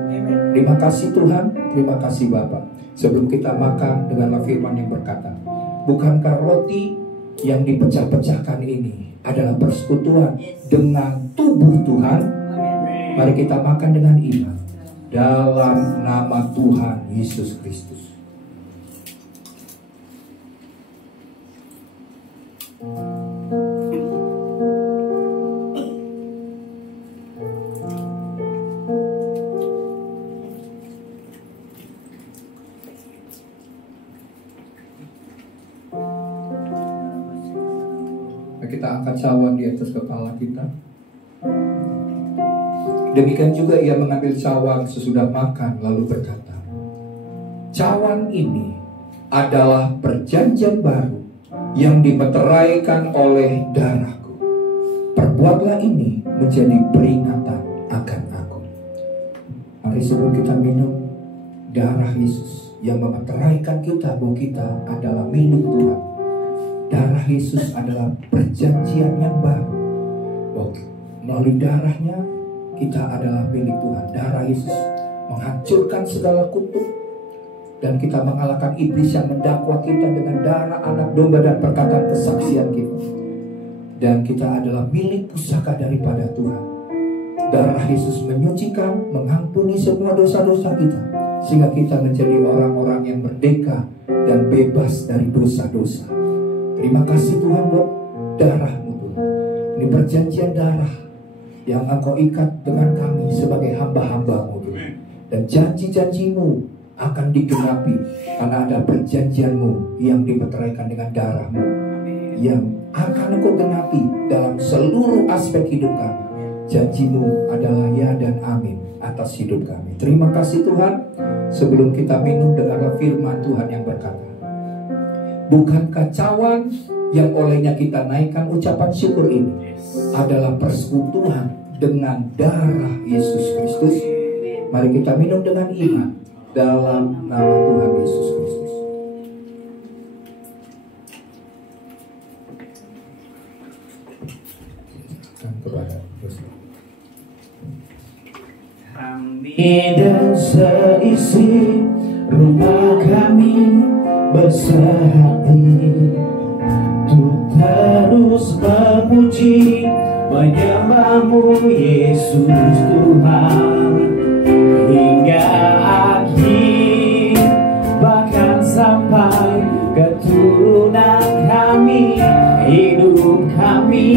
Terima kasih Tuhan, terima kasih Bapa. Sebelum kita makan, dengarlah firman yang berkata, bukankah roti yang dipecah-pecahkan ini adalah persekutuan dengan tubuh Tuhan? Mari kita makan dengan iman dalam nama Tuhan Yesus Kristus. Kita angkat cawan di atas kepala kita. Demikian juga ia mengambil cawan sesudah makan, lalu berkata, cawan ini adalah perjanjian baru yang dimeteraikan oleh darahku. Perbuatlah ini menjadi peringatan akan aku. Mari sebelum kita minum darah Yesus yang memeteraikan kita bahwa kita adalah milik Tuhan. Darah Yesus adalah perjanjian yang baru. Melalui darahnya kita adalah milik Tuhan. Darah Yesus menghancurkan segala kutuk, dan kita mengalahkan iblis yang mendakwa kita dengan darah anak domba dan perkataan kesaksian kita. Dan kita adalah milik pusaka daripada Tuhan. Darah Yesus menyucikan, mengampuni semua dosa-dosa kita, sehingga kita menjadi orang-orang yang merdeka dan bebas dari dosa-dosa. Terima kasih Tuhan buat darah-Mu Tuhan. Ini perjanjian darah yang Engkau ikat dengan kami sebagai hamba-hamba-Mu Tuhan. Dan janji-janji-Mu akan digenapi karena ada perjanjian-Mu yang dimeteraikan dengan darah-Mu, yang akan Engkau genapi dalam seluruh aspek hidup kami. Janji-Mu adalah ya dan amin atas hidup kami. Terima kasih Tuhan. Sebelum kita minum, dengarlah firman Tuhan yang berkata, bukankah cawan yang olehnya kita naikkan ucapan syukur ini adalah persekutuan dengan darah Yesus Kristus. Mari kita minum dengan iman dalam nama Tuhan Yesus Kristus. Kepada kami dan seisi rumah kami bersehati untuk terus memuji menyembah-Mu Yesus Tuhan hingga akhir, bahkan sampai keturunan kami. Hidup kami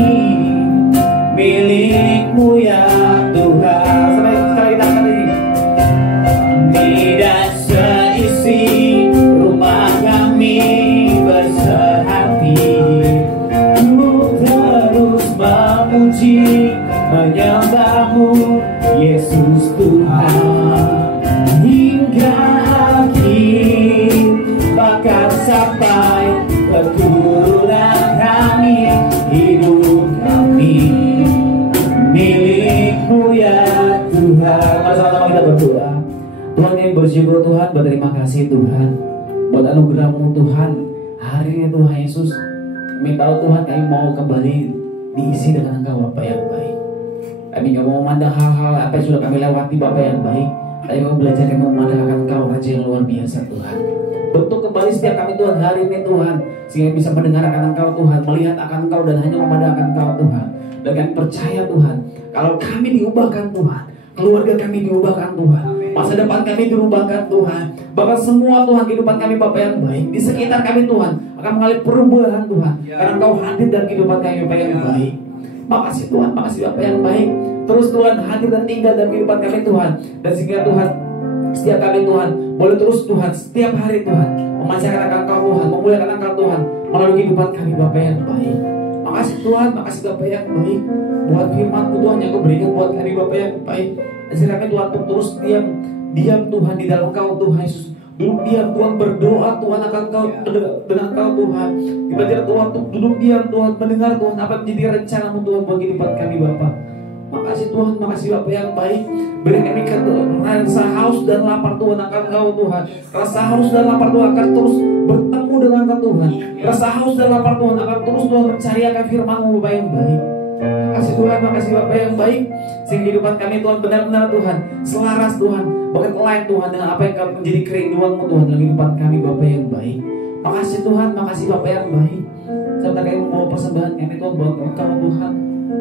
milik-Mu ya Tuhan. Sampai sekali kita kali ini. Tidak seisi rumah kami bersehati untuk terus memuji menyembah-Mu Yesus Tuhan hingga akhir, bahkan sampai keturunan kami. Hidup kami milik-Mu ya Tuhan. Mari sama-sama kita berdoa. Tuhan, kami bersyukur Tuhan, berterima kasih Tuhan buat anugerah-Mu Tuhan. Hari ini Tuhan Yesus, kami tahu Tuhan kami mau kembali diisi dengan Engkau Bapa yang baik. Kami gak mau memandang hal-hal apa yang sudah kami lewati Bapa yang baik. Kami mau belajar, kami mau memandang akan Engkau Raja yang luar biasa Tuhan. Bentuk kembali setiap kami Tuhan hari ini Tuhan, sehingga bisa mendengar akan Engkau Tuhan, melihat akan Engkau dan hanya memandang akan Engkau Tuhan. Dan kami percaya Tuhan, kalau kami diubahkan Tuhan, keluarga kami diubahkan Tuhan, masa depan kami diubahkan Tuhan, bahkan semua Tuhan kehidupan kami Bapa yang baik di sekitar kami Tuhan akan mengalami perubahan Tuhan, karena Engkau hadir dalam kehidupan kami Bapa yang baik. Makasih Tuhan, makasih Bapa yang baik. Terus Tuhan hadir dan tinggal dalam kehidupan kami Tuhan, dan sehingga Tuhan setiap kami Tuhan boleh terus Tuhan setiap hari Tuhan memancarkan akan Engkau Tuhan, memuliakan Engkau Tuhan melalui kehidupan kami Bapa yang baik. Makasih Tuhan, makasih Bapa yang baik buat firman-Mu Tuhan yang Kau berikan buat kami Bapa yang baik. Sehingga kami Tuhan terus diam Tuhan di dalam Engkau Tuhan Yesus. Duduk diam Tuhan, berdoa Tuhan akan Engkau dengan Engkau Tuhan. Dibaca Tuhan, duduk diam Tuhan, mendengar Tuhan apa yang menjadi rencana-Mu Tuhan buat kehidupan kami Bapa. Makasih Tuhan, makasih Bapa yang baik. Beri kami rasa haus dan lapar Tuhan akan Engkau Tuhan. Rasa haus dan lapar Tuhan akan terus bertemu dengan Engkau Tuhan. Rasa haus dan lapar Tuhan akan terus Tuhan mencari akan firman-Mu Bapa yang baik. Makasih Tuhan, makasih Bapa yang baik. Sehingga kehidupan kami Tuhan benar-benar Tuhan selaras Tuhan, bahkan lain Tuhan dengan apa yang menjadi kerinduan-Mu Tuhan dalam kehidupan kami Bapa yang baik. Makasih Tuhan, makasih Bapa yang baik. Serta kami membawa persembahan kami Tuhan buat Engkau Tuhan.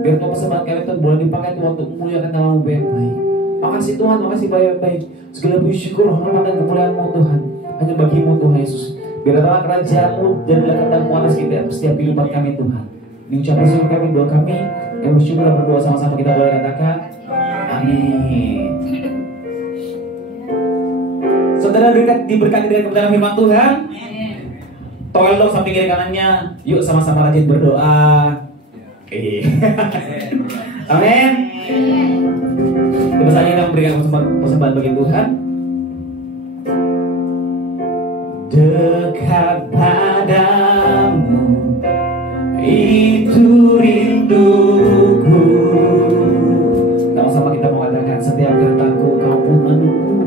Biar Tuhan persembahan kami Tuhan boleh dipakai Tuhan untuk memuliakan nama-Mu yang baik. Makasih Tuhan, makasih Bapa yang baik. Segala puji syukur, hormat dan kemuliaan-Mu Tuhan hanya bagi-Mu Tuhan Yesus. Biar datanglah kerajaan-Mu dan kedatangan-Mu atas kita setiap kehidupan kami Tuhan. Ini ucapan syukur kami, doa kami yang bersyukur dan berdoa sama-sama kita boleh katakan amin. Saudara diberkati dengan kebenaran firman Tuhan. Tolong dong samping kiri kanannya, yuk sama-sama rajin berdoa. Amin. Kita saja kita memberikan persembahan bagi Tuhan. Dekat padamu itu rinduku. Sama-sama kita mengatakan setiap kataku kau pun menunggu.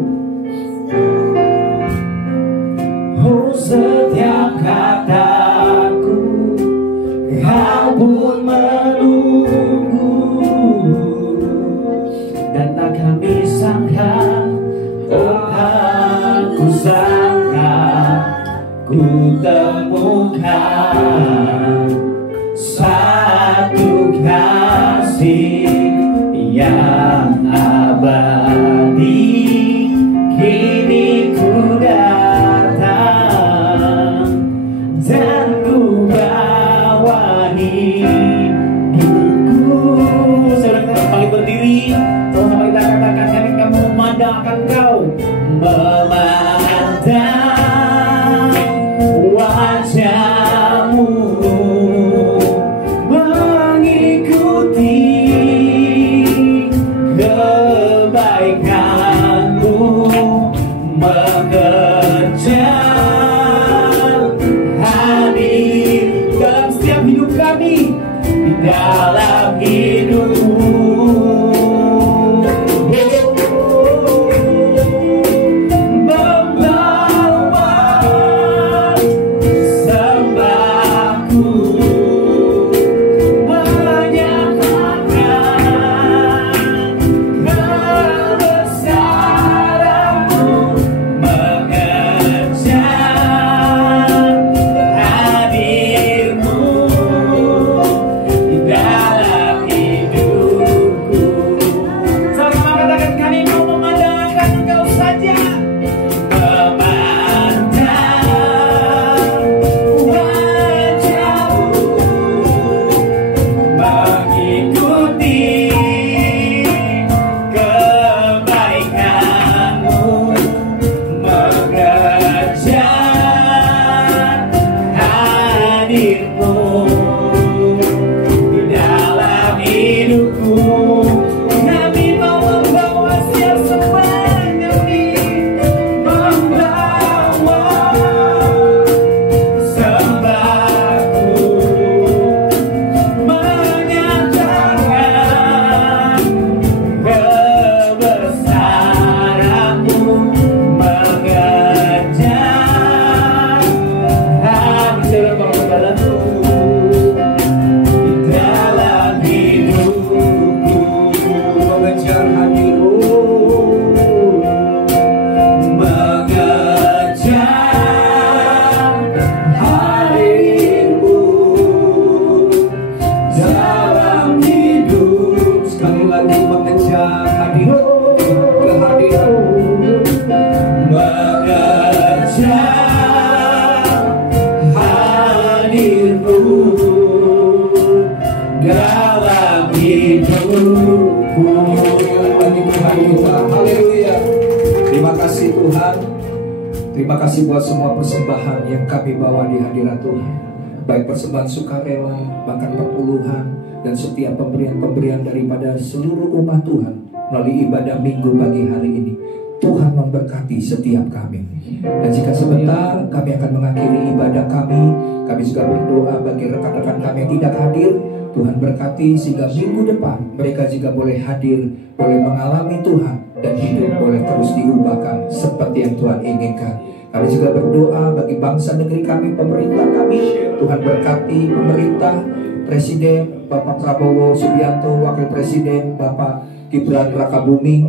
Oh setiap kataku kau pun menunggu. Dan tak kami sangka, oh aku sangka ku temukan satu kasih yang abadi. Kini ku datang dan ku bawa hidupku. Saudara kembali berdiri, sama-sama kita katakan kami memandang akan Kau, memandang wajah-Mu, mengikuti hadirmu di dalam hidupku. Kami mau membawa siap sembah, kami membawa sembahku, menyatakan kebesaranmu, mengejar hadir padaku di dalam hidupku, mengejar hadirmu, mengejar hadirmu dalam hidup. sekali lagi mengejar hadirmu, kehadiranmu, mengejar hadirmu dalam hidupku. bagi Tuhan kita. Haleluya. Terima kasih Tuhan. Terima kasih buat semua persembahan yang kami bawa di hadirat Tuhan. Baik persembahan sukarela, bahkan perpuluhan, dan setiap pemberian-pemberian daripada seluruh umat Tuhan melalui ibadah minggu pagi hari ini. Tuhan memberkati setiap kami. Dan jika sebentar kami akan mengakhiri ibadah kami juga berdoa bagi rekan-rekan kami yang tidak hadir. Tuhan berkati sehingga minggu depan mereka juga boleh hadir, boleh mengalami Tuhan, dan hidup boleh terus diubahkan seperti yang Tuhan inginkan. Kami juga berdoa bagi bangsa negeri kami, pemerintah kami. Tuhan berkati pemerintah, Presiden Bapak Prabowo Subianto, Wakil Presiden Bapak Gibran Rakabuming,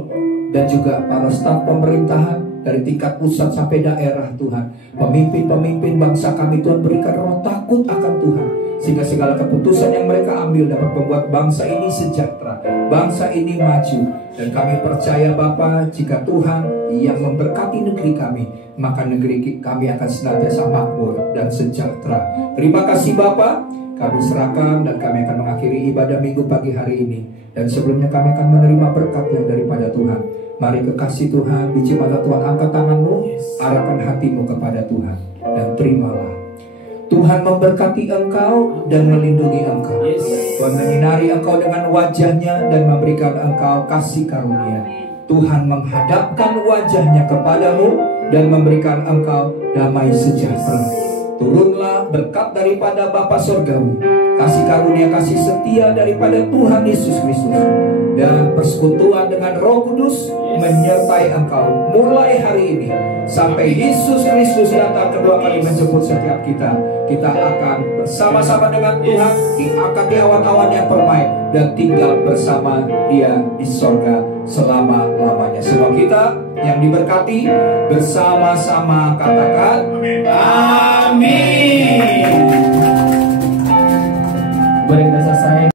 dan juga para staf pemerintahan dari tingkat pusat sampai daerah. Tuhan, pemimpin-pemimpin bangsa kami, Tuhan berikan roh takut akan Tuhan, sehingga segala keputusan yang mereka ambil dapat membuat bangsa ini sejahtera, bangsa ini maju. Dan kami percaya Bapa, jika Tuhan yang memberkati negeri kami, maka negeri kami akan senantiasa makmur dan sejahtera. Terima kasih Bapa, kami serahkan dan kami akan mengakhiri ibadah minggu pagi hari ini. Dan sebelumnya kami akan menerima berkat yang daripada Tuhan. Mari kekasih Tuhan, biji mata Tuhan, angkat tanganmu, arahkan hatimu kepada Tuhan, dan terimalah. Tuhan memberkati engkau dan melindungi engkau. Tuhan menyinari engkau dengan wajahnya dan memberikan engkau kasih karunia. Tuhan menghadapkan wajahnya kepadamu dan memberikan engkau damai sejahtera. Turunlah berkat daripada Bapa Surgawi, kasih karunia, kasih setia daripada Tuhan Yesus Kristus, dan persekutuan dengan Roh Kudus menyertai engkau mulai hari ini sampai Yesus Kristus datang kedua kali menjemput setiap kita. Kita akan bersama-sama dengan Tuhan diangkat di awan-awan yang permai dan tinggal bersama Dia di sorga selama-lamanya. Semua kita yang diberkati bersama-sama katakan amin. Boleh kita selesai.